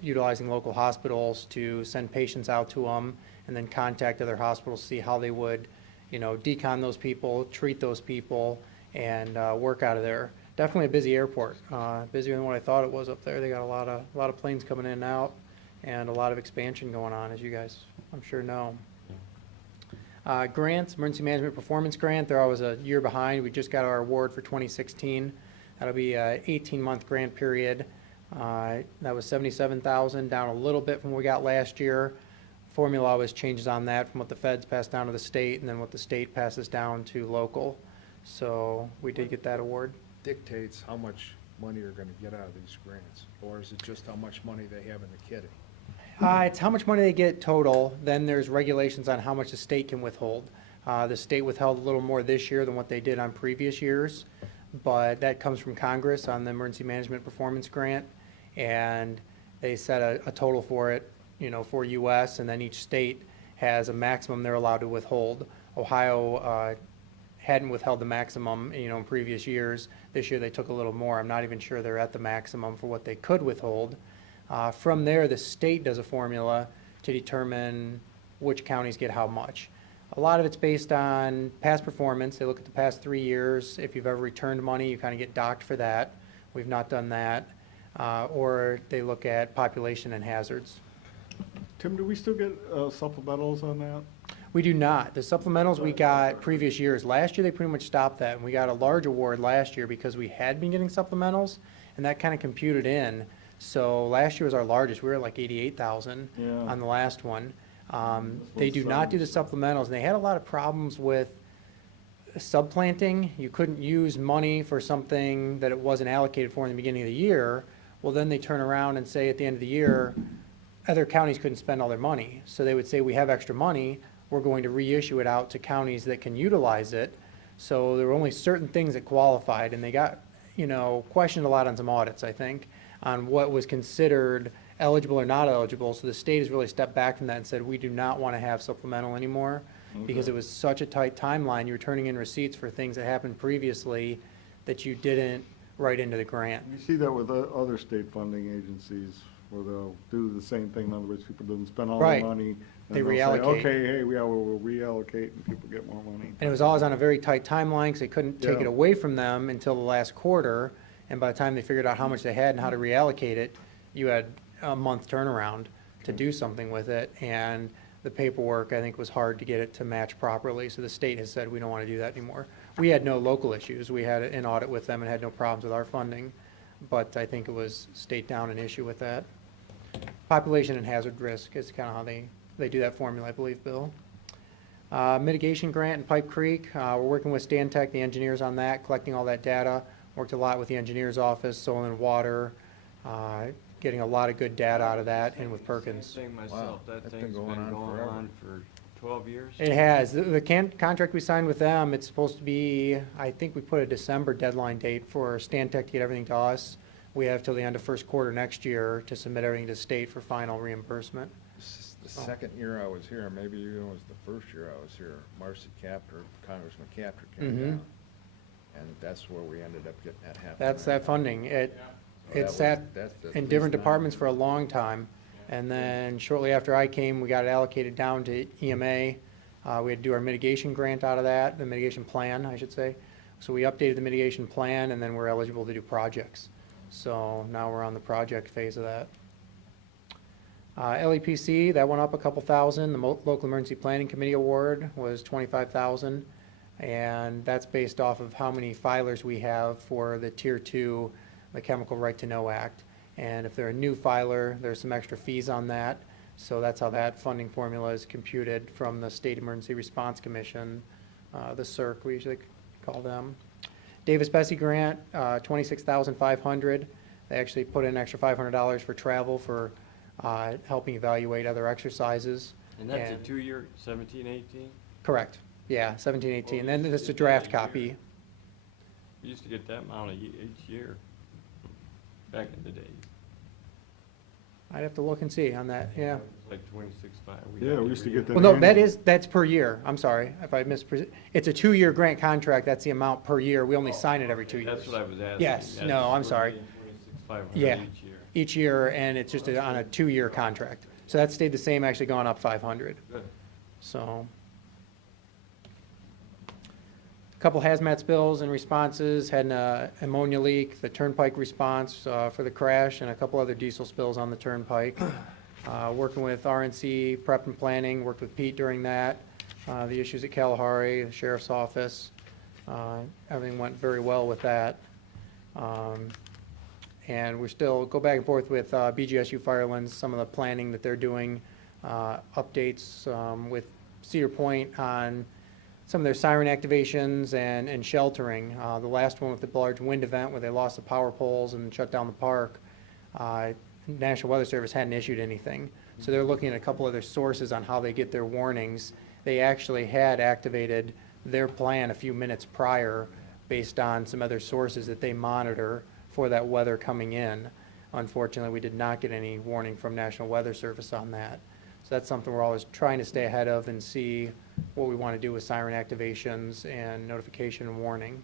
utilizing local hospitals to send patients out to them, and then contact other hospitals to see how they would, decon those people, treat those people, and work out of there. Definitely a busy airport, busier than what I thought it was up there. They got a lot of planes coming in and out, and a lot of expansion going on, as you guys, I'm sure know. Grants, Emergency Management Performance Grant, they're always a year behind. We just got our award for 2016. That'll be a 18-month grant period. That was $77,000, down a little bit from what we got last year. Formula always changes on that from what the feds pass down to the state, and then what the state passes down to local. So we did get that award. Dictates how much money you're gonna get out of these grants, or is it just how much money they have in the kitty? It's how much money they get total, then there's regulations on how much the state can withhold. The state withheld a little more this year than what they did on previous years, but that comes from Congress on the Emergency Management Performance Grant, and they set a total for it, for US, and then each state has a maximum they're allowed to withhold. Ohio hadn't withheld the maximum, in previous years. This year they took a little more. I'm not even sure they're at the maximum for what they could withhold. From there, the state does a formula to determine which counties get how much. A lot of it's based on past performance. They look at the past 3 years. If you've ever returned money, you kind of get docked for that. We've not done that. Or they look at population and hazards. Tim, do we still get supplementals on that? We do not. The supplementals we got previous years. Last year, they pretty much stopped that, and we got a large award last year because we had been getting supplementals, and that kind of computed in. So last year was our largest. We were at like 88,000 Yeah. on the last one. They do not do the supplementals, and they had a lot of problems with subplanting. You couldn't use money for something that it wasn't allocated for in the beginning of the year. Well, then they turn around and say at the end of the year, other counties couldn't spend all their money. So they would say, we have extra money, we're going to reissue it out to counties that can utilize it. So there were only certain things that qualified, and they got, questioned a lot on some audits, I think, on what was considered eligible or not eligible. So the state has really stepped back from that and said, we do not want to have supplemental anymore, because it was such a tight timeline. You were turning in receipts for things that happened previously that you didn't write into the grant. You see that with other state funding agencies, where they'll do the same thing. In other words, people didn't spend all their Right. money. They and they'll say, reallocate. okay, hey, we'll reallocate, and people get more money. And it was always on a very tight timeline, because they couldn't take it Yeah. away from them until the last quarter. And by the time they figured out how much they had and how to reallocate it, you had a month turnaround to do something with it. And the paperwork, I think, was hard to get it to match properly, so the state has said we don't want to do that anymore. We had no local issues. We had an audit with them and had no problems with our funding, but I think it was state down an issue with that. Population and hazard risk is kind of how they do that formula, I believe, Bill. Mitigation grant in Pipe Creek, we're working with Stan Tech, the engineers on that, collecting all that data. Worked a lot with the engineer's office, soil and water, getting a lot of good data out of that, and with Perkins. Same thing myself, that that's been thing's going been on going forever. on for 12 years. It has. The contract we signed with them, it's supposed to be, I think we put a December deadline date for Stan Tech to get everything to us. We have till the end of first quarter next year to submit everything to state for final reimbursement. This is the second year I was here, maybe even it was the first year I was here, Marcy Capter, Congressman Capter came Mhm. down. And that's where we ended up getting that $500,000. That's that funding. It sat in different departments for a long time. And then shortly after I came, we got it allocated down to EMA. We had to do our mitigation grant out of that, the mitigation plan, I should say. So we updated the mitigation plan, and then we're eligible to do projects. So now we're on the project phase of that. LEPC, that went up a couple thousand. The Local Emergency Planning Committee Award was $25,000. And that's based off of how many filers we have for the Tier 2, the Chemical Right to Know Act. And if they're a new filer, there's some extra fees on that. So that's how that funding formula is computed from the State Emergency Response Commission, the CERC, we usually call them. Davis-Bessey grant, $26,500. They actually put in an extra $500 for travel for helping evaluate other exercises. And that's a 2-year, 17, 18? Correct. Yeah, 17, 18. Well, Then we there's used a to get that draft a year. copy. We used to get that amount each year, back in the day. I'd have to look and see on that, yeah. Like 26.5. Yeah, we used to get that. Well, no, annually. that's per year. I'm sorry if I it's a 2-year grant contract. That's the amount per year. We only sign it every 2 years. That's what I was asking. Yes, Yeah, no, so I'm we're sorry. getting 26,500 Yeah. each year. Each year, and it's just on a 2-year contract. So that stayed the same, actually gone up 500. Good. So. A couple hazmat spills and responses, had an ammonia leak, the turnpike response for the crash, and a couple other diesel spills on the turnpike. Working with RNC prep and planning, worked with Pete during that. The issues at Kalahari, the sheriff's office, everything went very well with that. And we're still, go back and forth with BGSU Firelands, some of the planning that they're doing, updates with Cedar Point on some of their siren activations and sheltering. The last one with the large wind event where they lost the power poles and shut down the park, National Weather Service hadn't issued anything. So they're looking at a couple other sources on how they get their warnings. They actually had activated their plan a few minutes prior based on some other sources that they monitor for that weather coming in. Unfortunately, we did not get any warning from National Weather Service on that. So that's something we're always trying to stay ahead of and see what we want to do with siren activations and notification and warning.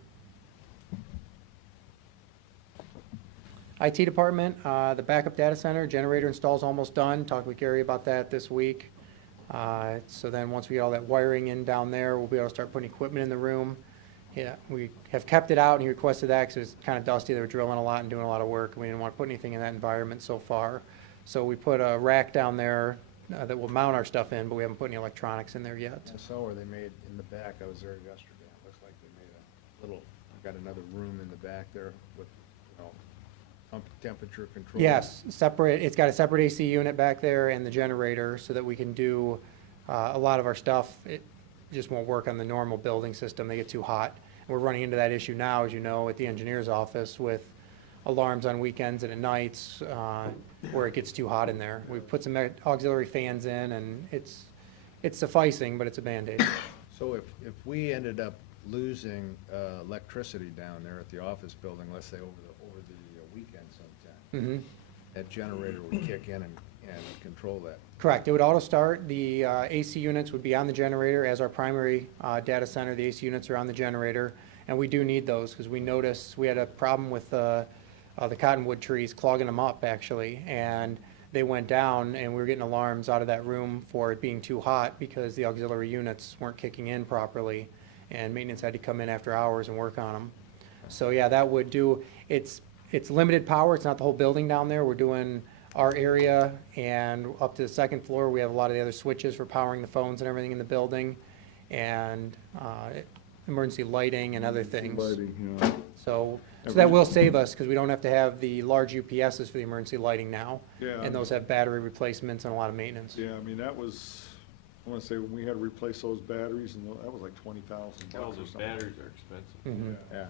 IT department, the backup data center, generator install's almost done. Talked with Gary about that this week. So then once we get all that wiring in down there, we'll be able to start putting equipment in the room. Yeah, we have kept it out, and he requested that because it's kind of dusty. They were drilling a lot and doing a lot of work, and we didn't want to put anything in that environment so far. So we put a rack down there that will mount our stuff in, but we haven't put any electronics in there yet. I saw where they made, in the back, I was there yesterday, it looks like they made a little, got another room in the back there with, you know, temperature control. Yes, separate, it's got a separate AC unit back there and the generator so that we can do a lot of our stuff. It just won't work on the normal building system. They get too hot. And we're running into that issue now, as you know, at the engineer's office with alarms on weekends and at nights where it gets too hot in there. We've put some auxiliary fans in, and it's sufficing, but it's a Band-Aid. So if we ended up losing electricity down there at the office building, let's say over the weekend sometime, Mhm. that generator would kick in and control that. Correct. It would auto start. The AC units would be on the generator as our primary data center. The AC units are on the generator, and we do need those because we noticed we had a problem with the cottonwood trees clogging them up, actually, and they went down, and we were getting alarms out of that room for it being too hot because the auxiliary units weren't kicking in properly, and maintenance had to come in after hours and work on them. So yeah, that would do, it's limited power. It's not the whole building down there. We're doing our area, and up to the second floor, we have a lot of the other switches for powering the phones and everything in the building, and emergency lighting and other things. Lighting, yeah. So that will save us, because we don't have to have the large UPSs for the emergency lighting now. Yeah. And those have battery replacements and a lot of maintenance. Yeah, I mean, that was, I wanna say, when we had to replace those batteries, and that was like $20,000 Well, or those something. batteries are expensive. Mhm. Yeah.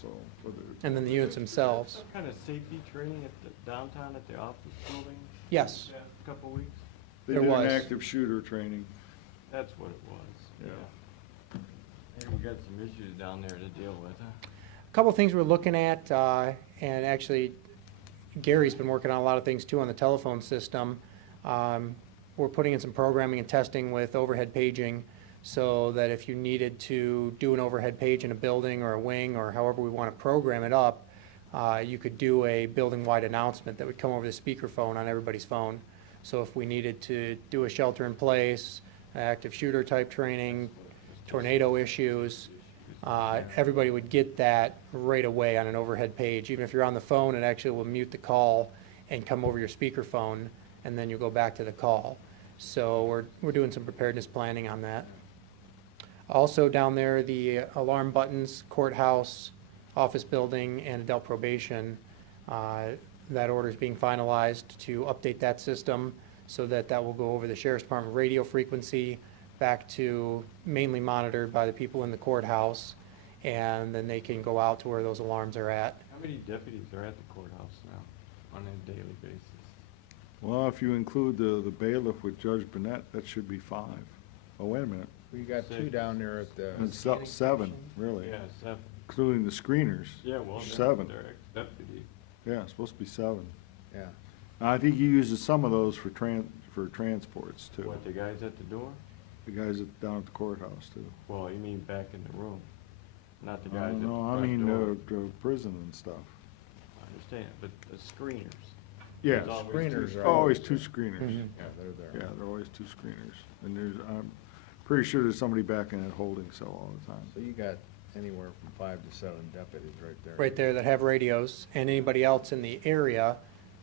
So, for the. And then the units themselves. Some kind of safety training at the downtown at the office building? Yes. Yeah, a couple weeks? They There did was. an active shooter training. That's what it was, Yeah. yeah. Hey, we got some issues down there to deal with, huh? A couple of things we're looking at, and actually Gary's been working on a lot of things too on the telephone system. We're putting in some programming and testing with overhead paging, so that if you needed to do an overhead page in a building or a wing, or however we want to program it up, you could do a building-wide announcement that would come over the speakerphone on everybody's phone. So if we needed to do a shelter-in-place, active shooter type training, tornado issues, everybody would get that right away on an overhead page. Even if you're on the phone, it actually will mute the call and come over your speakerphone, and then you go back to the call. So we're doing some preparedness planning on that. Also down there, the alarm buttons, courthouse, office building, and adult probation, that order is being finalized to update that system, so that that will go over the sheriff's department radio frequency back to mainly monitored by the people in the courthouse, and then they can go out to where those alarms are at. How many deputies are at the courthouse now on a daily basis? Well, if you include the bailiff with Judge Burnett, that should be 5. Oh, wait a minute. We got 2 down there at the, It's up 7, really, Yeah, 7. including the screeners. Yeah, well, 7. they're ex-deputy. Yeah, it's supposed to be 7. yeah. I think he uses some of those for transports too. What, the guys at the door? The guys down at the courthouse too. Well, you mean back in the room, not the I guys at don't the know, I front mean, door. the prison and stuff. I understand, but the screeners. Yeah, There's always Screeners two are always 2 screeners. Mhm. Yeah, they're there. Yeah, there are always 2 screeners. And I'm pretty sure there's somebody back in that holding cell all the time. So you got anywhere from 5 to 7 deputies right there. Right there that have radios, and anybody else in the area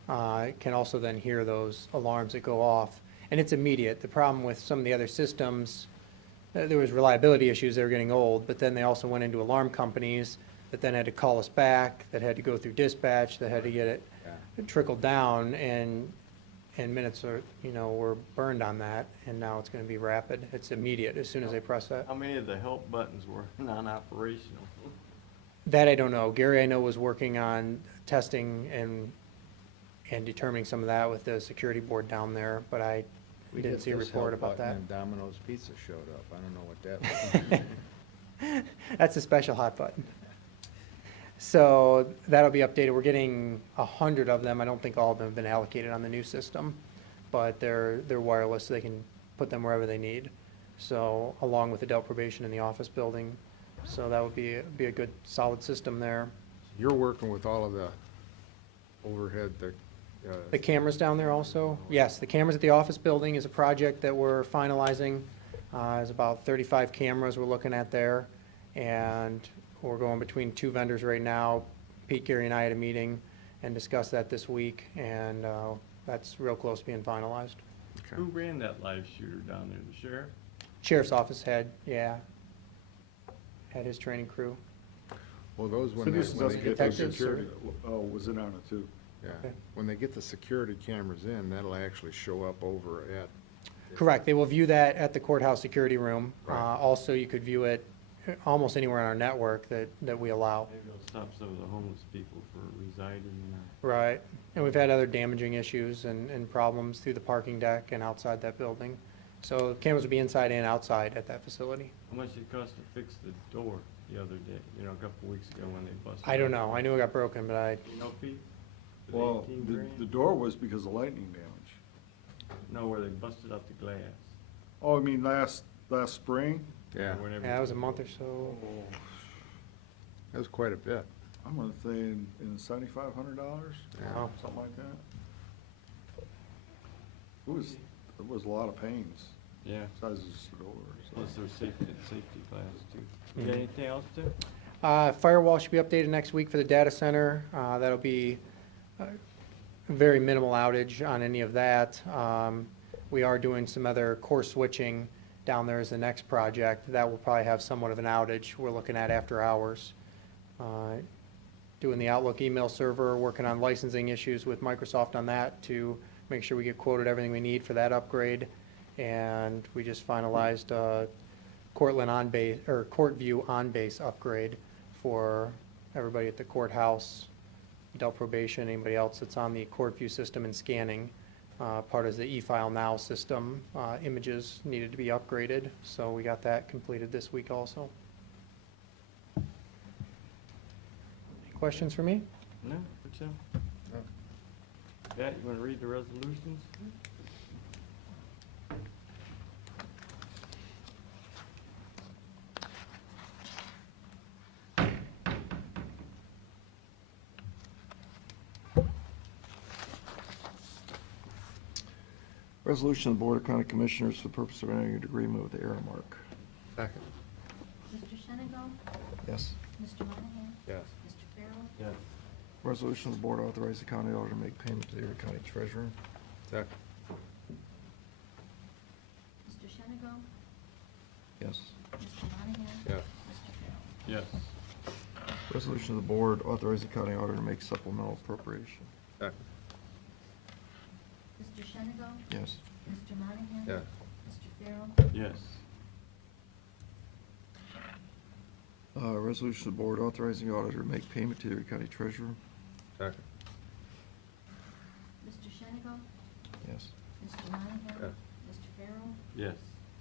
can also then hear those alarms that go off. And it's immediate. The problem with some of the other systems, there was reliability issues, they were getting old, but then they also went into alarm companies that then had to call us back, that had to go through dispatch, that had to get it Yeah. trickled down, and minutes are, were burned on that, and now it's gonna be rapid. It's immediate as soon as they press that. How many of the help buttons were non-operational? That I don't know. Gary, I know, was working on testing and determining some of that with the security board down there, but I We didn't hit see a this report help about button that. And Domino's Pizza showed up. I don't know what that was. That's a special hot button. So that'll be updated. We're getting 100 of them. I don't think all of them have been allocated on the new system, but they're wireless, so they can put them wherever they need. So along with adult probation in the office building. So that would be a good, solid system there. You're working with all of the overhead, The cameras down there also? Yes, the cameras at the office building is a project that we're finalizing. There's about 35 cameras we're looking at there, and we're going between 2 vendors right now. Pete, Gary, and I had a meeting and discussed that this week, and that's real close to being finalized. Who ran that live shooter down there, the sheriff? Sheriff's office had his training crew. Well, those So when this they doesn't get get the those Detectives, security, was it on it too? Yeah, Okay. when they get the security cameras in, that'll actually show up over at. Correct, they will view that at the courthouse security room. Right. Also, you could view it almost anywhere on our network that we allow. Maybe it'll stop some of the homeless people for residing. Right, and we've had other damaging issues and problems through the parking deck and outside that building. So cameras will be inside and outside at that facility. How much did it cost to fix the door the other day, a couple weeks ago when they busted? I don't know, I knew it got broken, but You know, Pete? Was it Well, 18 the grand? door was because of lightning damage. No, where they busted up the glass. Oh, I mean, last spring? Yeah, Or whenever- yeah, that was a month or so. that was quite a bit. I'm gonna say in $7,500, Wow. something like that. It was a lot of pains, Yeah, sizes of doors. plus there's safety glass too. You Mhm. got anything else too? Firewall should be updated next week for the data center. That'll be very minimal outage on any of that. We are doing some other core switching down there as the next project. That will probably have somewhat of an outage. We're looking at after hours. Doing the Outlook email server, working on licensing issues with Microsoft on that to make sure we get quoted everything we need for that upgrade. And we just finalized Cortland on-base, or Courtview on-base upgrade for everybody at the courthouse, adult probation, anybody else that's on the Courtview system and scanning. Part of the e-file now system, images needed to be upgraded, so we got that completed this week also. Any questions for me? No, good job. Pat, you wanna read the resolutions? Resolution of the Board of County Commissioners for the purpose of entering an agreement with Aramark. Second. Mr. Shenango? Yes. Mr. Monahan? Yes. Mr. Farrell? Yes. Resolution of the Board authorize the county auditor to make payment to the Erie County Treasurer. Second. Mr. Shenango? Yes. Mr. Monahan? Yes. Mr. Farrell? Yes. Resolution of the Board authorize the county auditor to make supplemental appropriation. Second. Mr. Shenango? Yes. Mr. Monahan? Yes. Mr. Farrell? Yes. Resolution of the Board authorizing the auditor to make payment to the Erie County Treasurer. Second. Mr. Shenango? Yes. Mr. Monahan? Yes. Mr. Farrell? Yes.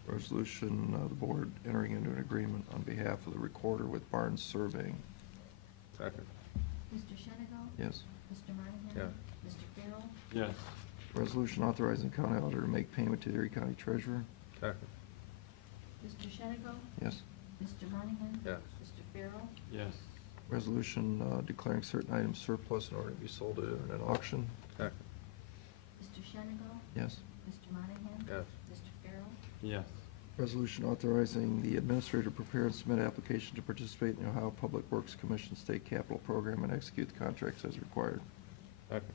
Resolution of the Board entering into an agreement on behalf of the recorder with Barnes Surveying. Second. Mr. Shenango? Yes. Mr. Monahan? Yes. Mr. Farrell? Yes. Resolution authorizing the county auditor to make payment to the Erie County Treasurer. Second. Mr. Shenango? Yes. Mr. Monahan? Yes. Mr. Farrell? Yes. Resolution declaring certain items surplus in order to be sold at an auction. Second. Mr. Shenango? Yes. Mr. Monahan? Yes. Mr. Farrell? Yes. Resolution authorizing the administrator to prepare and submit application to participate in the Ohio Public Works Commission State Capital Program and execute the contracts as required. Second.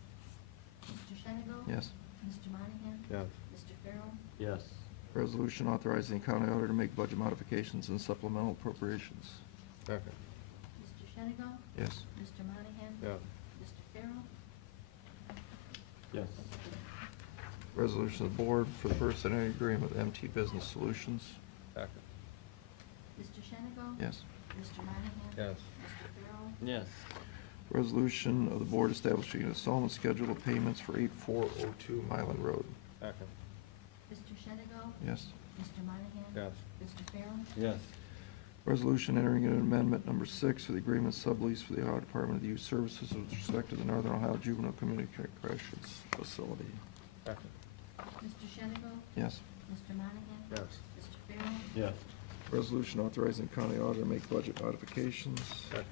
Mr. Shenango? Yes. Mr. Monahan? Yes. Mr. Farrell? Yes. Resolution authorizing the county auditor to make budget modifications and supplemental appropriations. Second. Mr. Shenango? Yes. Mr. Monahan? Yes. Mr. Farrell? Yes. Resolution of the Board for the person entering agreement with MT Business Solutions. Second. Mr. Shenango? Yes. Mr. Monahan? Yes. Mr. Farrell? Yes. Resolution of the Board establishing an installment schedule of payments for 8402 Mylan Road. Second. Mr. Shenango? Yes. Mr. Monahan? Yes. Mr. Farrell? Yes. Resolution entering an amendment number 6 for the agreement sublease for the Ohio Department of Youth Services with respect to the Northern Ohio Juvenile Community Corrections Facility. Second. Mr. Shenango? Yes. Mr. Monahan? Yes. Mr. Farrell? Yes. Resolution authorizing the county auditor to make budget modifications. Second.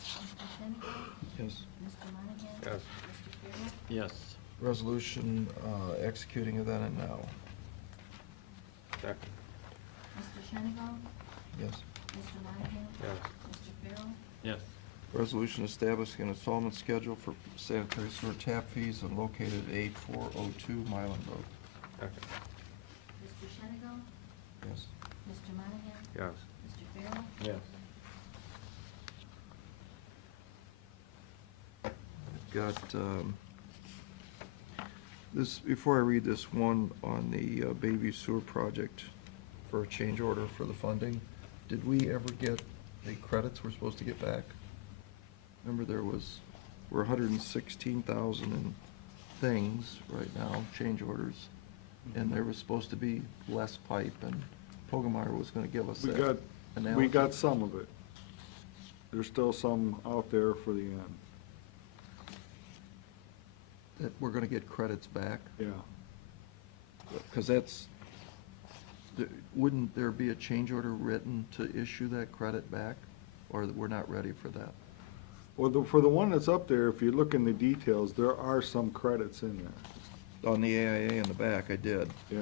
Mr. Shenango? Yes. Mr. Monahan? Yes. Mr. Farrell? Yes. Resolution executing a then and now. Second. Mr. Shenango? Yes. Mr. Monahan? Yes. Mr. Farrell? Yes. Resolution establishing an installment schedule for sanitary sewer tap fees and located at 8402 Mylan Road. Second. Mr. Shenango? Yes. Mr. Monahan? Yes. Mr. Farrell? Yes. I've got, this, before I read this one on the Bayview Sewer Project for a change order for the funding, did we ever get the credits we're supposed to get back? Remember we're 116,000 in things right now, change orders, and there was supposed to be less pipe, and Pogemeyer was gonna give us We that got, analogy. we got some of it. There's still some out there for the end, That we're gonna get credits back. yeah. Because that's, wouldn't there be a change order written to issue that credit back? Or that we're not ready for that? Well, for the one that's up there, if you look in the details, there are some credits in there, On the AIA in the back, I did. yeah.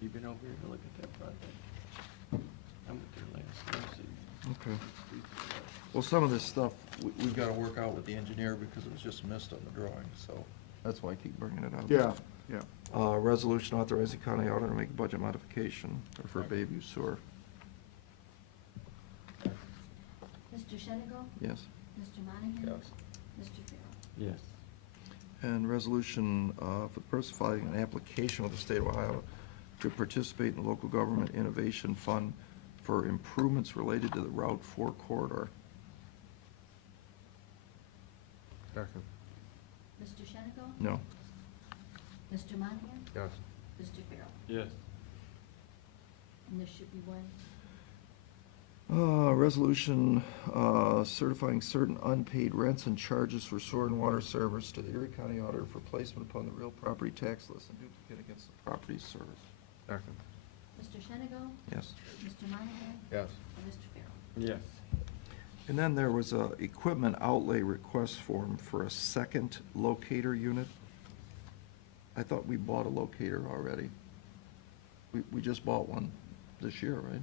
You been over here to look at that project? I went there last, let me see. Okay. Well, some of this stuff, we've got to work out with the engineer because it was just missed on the drawing, so that's why I keep bringing it up. Yeah, yeah. Resolution authorizing county auditor to make a budget modification for Bayview Sewer. Mr. Shenigo? Yes. Mr. Monahan? Yes. Mr. Farrell? Yes. And resolution for the purpose of filing an application with the state of Ohio to participate in the local government innovation fund for improvements related to the Route 4 corridor. Second. Mr. Shenigo? No. Mr. Monahan? Yes. Mr. Farrell? Yes. And there should be one. Resolution certifying certain unpaid rents and charges for sewer and water service to the Erie County Auditor for placement upon the real property tax list and duplicate against the property service. Second. Mr. Shenigo? Yes. Mr. Monahan? Yes. And Mr. Farrell? Yes. And then there was a equipment outlay request form for a second locator unit. I thought we bought a locator already. We just bought one this year, right?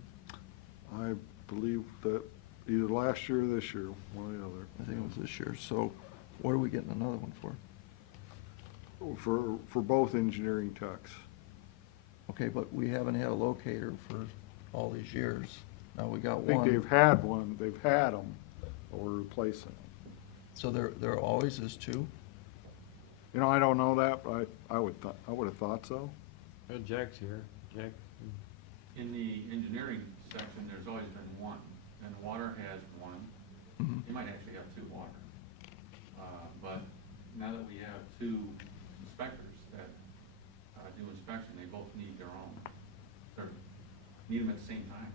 I believe that either last year or this year, one or the other. I think it was this year. So what are we getting another one for? For both engineering techs. Okay, but we haven't had a locator for all these years. Now we got I think one. they've had one, they've had them, but we're replacing them. So there always is two? You know, I don't know that, but I would have thought so. Jack's here. Jack? In the engineering section, there's always been one, and water has one. Mhm. You might actually have two water. But now that we have two inspectors that do inspection, they both need their own. They need them at the same time,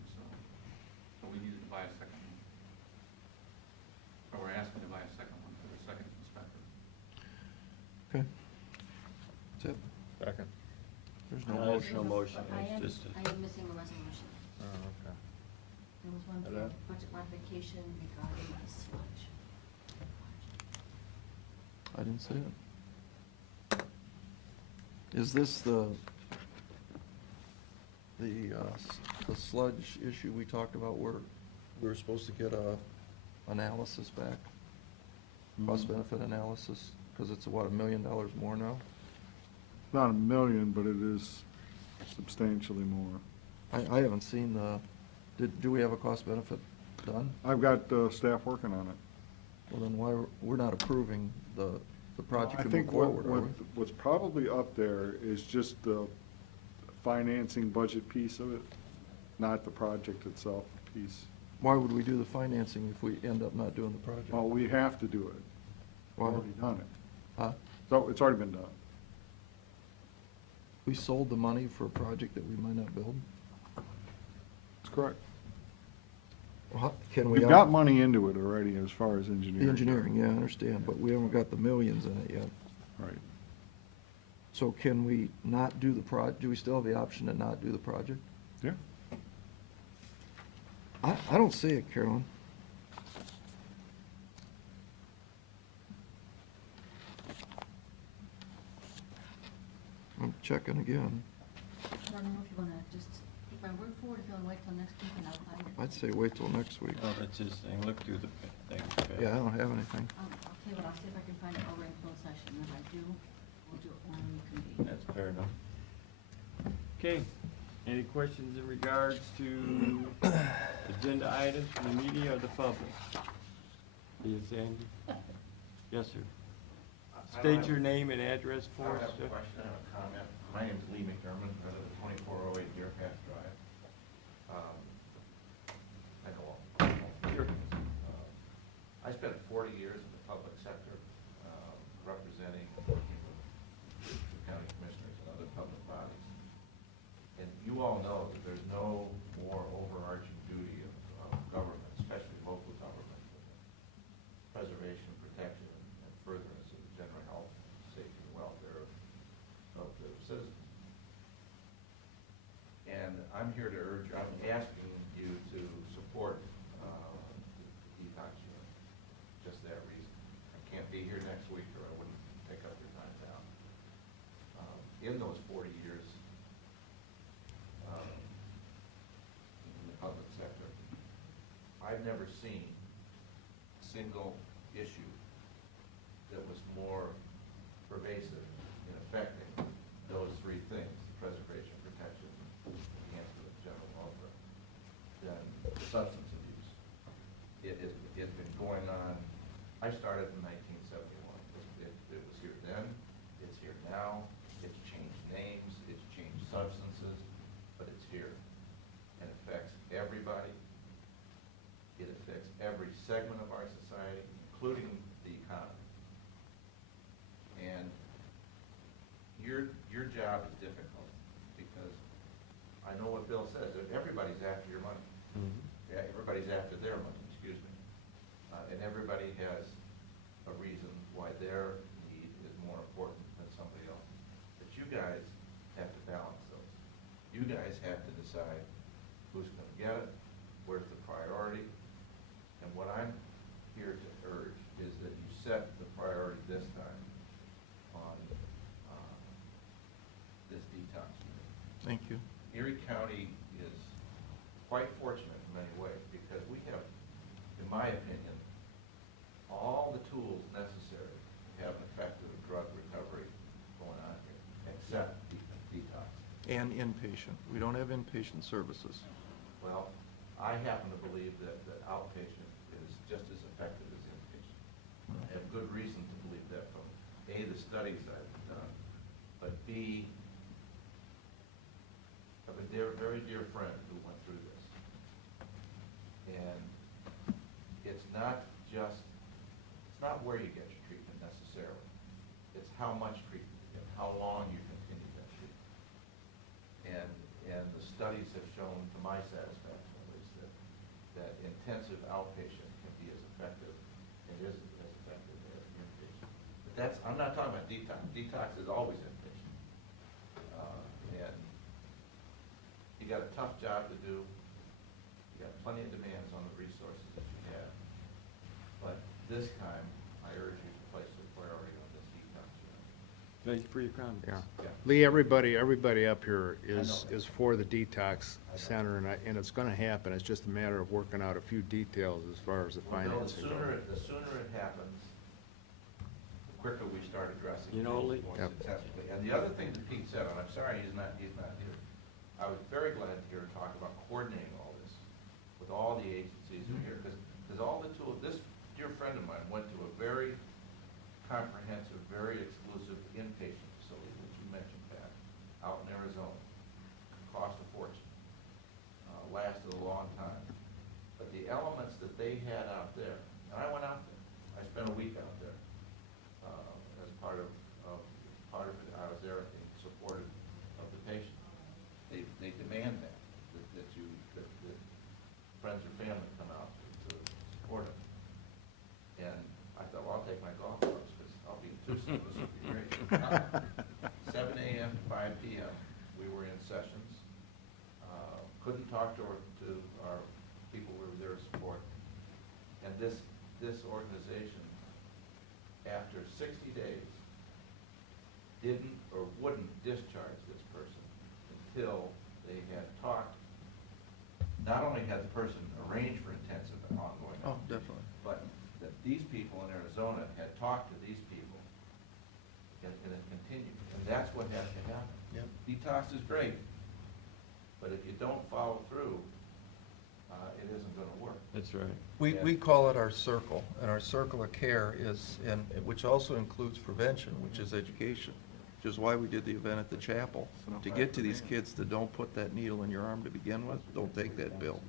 so we needed to buy a second one. Or we're asking to buy a second one for the second inspector. Okay. That's it. Second. There's no No motion. motion, I am, it's just I am missing a resolution. Oh, okay. There was one for Hello? budget modification regarding the sludge. I didn't see it. Is this the sludge issue we talked about where we were supposed to get a analysis back? Cost benefit analysis, because it's what, $1 million more now? Not $1 million, but it is substantially more. I haven't seen do we have a cost benefit done? I've got staff working on it. Well, then why, we're not approving the project I to move think forward, are we? what's probably up there is just the financing budget piece of it, not the project itself piece. Why would we do the financing if we end up not doing the project? Well, we have to do it. Why? We've already done it. Huh? So it's already been done. We sold the money for a project that we might not build? That's correct. Can we? We've got money into it already as far as engineering. The engineering, yeah, I understand, but we haven't got the millions in it yet. Right. So can we not do the do we still have the option to not do the project? Yeah. I don't see it, Carolyn. I'm checking again. I don't know if you wanna just take my word for it, if you wanna wait till next week and I'll find it. I'd say wait till next week. Oh, that's his thing. Look through the thing. Yeah, I don't have anything. Okay, but I'll see if I can find it over in closed session. If I do, we'll do it when we convene. That's fair enough. Okay, any questions in regards to agenda items from the media or the public? Yes, Andy? Yes, sir. State your name and address for us. I have sir. a question, I have a comment. My name is Lee McDermott, I live at 2408 Deer Path Drive. Sure. I spent 40 years in the public sector, representing, working with the county commissioners and other public bodies. And you all know that there's no more overarching duty of government, especially local government, than preservation, protection, and furtherance of the general health, safety, and welfare of the citizens. And I'm here to urge, I'm asking you to support the detox unit, just that reason. I can't be here next week or I wouldn't pick up your time down. In those 40 years in the public sector, I've never seen a single issue that was more pervasive in affecting those three things, preservation, protection, enhancement of general welfare, than substance abuse. It's been going on, I started in 1971. It was here then, it's here now, it's changed names, it's changed substances, but it's here. And it affects everybody. It affects every segment of our society, including the economy. And your job is difficult, because I know what Bill says, that everybody's after your money. Yeah, everybody's after their money, excuse me. And everybody has a reason why their need is more important than somebody else. But you guys have to balance those. You guys have to decide who's gonna get it, where's the priority. And what I'm here to urge is that you set the priority this time on this detox unit. Thank you. Erie County is quite fortunate in many ways, because we have, in my opinion, all the tools necessary to have an effective drug recovery going on here, except detox. And inpatient. We don't have inpatient services. Well, I happen to believe that outpatient is just as effective as inpatient. I have good reason to believe that from A, the studies I've done, but B, of a very dear friend who went through this. And it's not where you get your treatment necessarily. It's how much treatment you get, how long you continue that treatment. And the studies have shown, to my satisfaction at least, that intensive outpatient can be as effective, and is as effective as inpatient. But I'm not talking about detox. Detox is always inpatient. And you got a tough job to do. You got plenty of demands on the resources that you have. But this time, I urge you to place the priority on this detox unit. Thank you for your comments. Yeah. Yeah. Lee, everybody up here I know is that. for the detox I know. center, and it's gonna happen. It's just a matter of working out a few details as far as the Well, Bill, financing. the sooner it happens, the quicker we start addressing You know, things Lee- more Yep. successfully. And the other thing that Pete said, and I'm sorry he's not here, I was very glad to hear him talk about coordinating all this with all the agencies who are here, because all the tools, this dear friend of mine went to a very comprehensive, very exclusive inpatient facility, which you mentioned, Pat, out in Arizona. Cost a fortune, lasted a long time. But the elements that they had out there, and I went out there, I spent a week out there, as part of it, I was there in support of the patient. They demand that friends or family come out to support them. And I thought, well, I'll take my golf clubs, because I'll be in Tucson, this will be great. 7 a.m. to 5 p.m., we were in sessions. Couldn't talk to our people who were there to support. And this organization, after 60 days, didn't or wouldn't discharge this person until they had talked. Not only had the person arranged for intensive and ongoing, Oh, definitely. but that these people in Arizona had talked to these people, and it continued. And that's what has to happen. Yep. Detox is great, but if you don't follow through, it isn't gonna work. That's right. We call it our circle, and our circle of care is, which also includes prevention, which is education, which is why we did the event at the chapel, to get to these kids that don't put that needle in your arm to begin with, don't take that bill.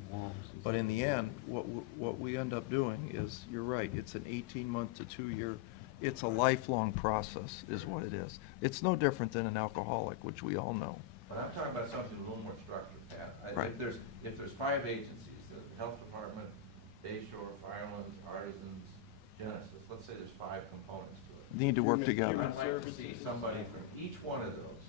But in the end, what we end up doing is, you're right, it's an 18-month to 2-year, it's a lifelong process, is what it is. It's no different than an alcoholic, which we all know. But I'm talking about something a little more structured, Pat. Right. If there's 5 agencies, the Health Department, Bayshore, Firelands, Artisans, Genesis, let's say there's 5 components to it. Need to work together. I'd like to see somebody from each one of those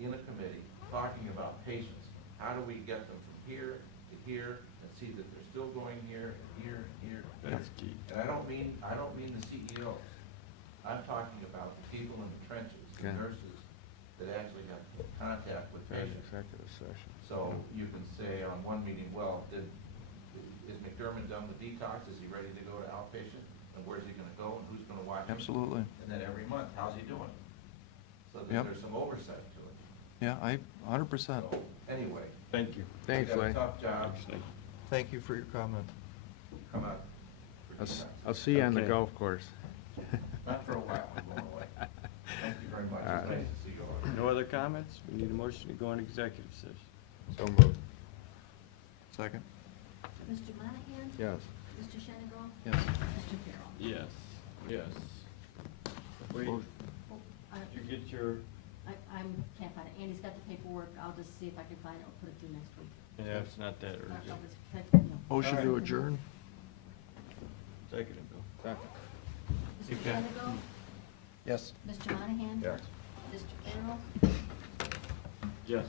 in a committee talking about patients. How do we get them from here to here and see that they're still going here and here and here? That's key. And I don't mean the CEOs. I'm talking about the people in the trenches, the Okay. nurses that actually have contact with patients. Executive session. So you can say on one meeting, well, did Is McDermott done with detox? Is he ready to go to outpatient? And where's he gonna go and who's gonna watch him? Absolutely. And then every month, how's he doing? So that Yep. there's some oversight to it. Yeah, 100%. So, anyway. Thank you. Thanks, You got a Lane. tough job, Thanks, Nick. Thank you for your comment. come out. for I'll, detox. I'll see you on the Okay. golf course. Not for a while, I'm going away. Thank you very much, All it's right. nice to see you all. No other comments? We need a motion to go into executive session. So moved. Second? Mr. Monahan? Yes. Mr. Shenango? Yes. Mr. Carroll? Yes, yes. Wait, Oh, did you get your, can't find it. Andy's got the paperwork. I'll just see if I can find it. I'll put it through next week. yeah, it's not that I'll urgent. just- no. Motion to adjourn? Second, Bill. Second. Mr. Shenango? Yes. Mr. Monahan? Yes. Mr. Carroll? Yes.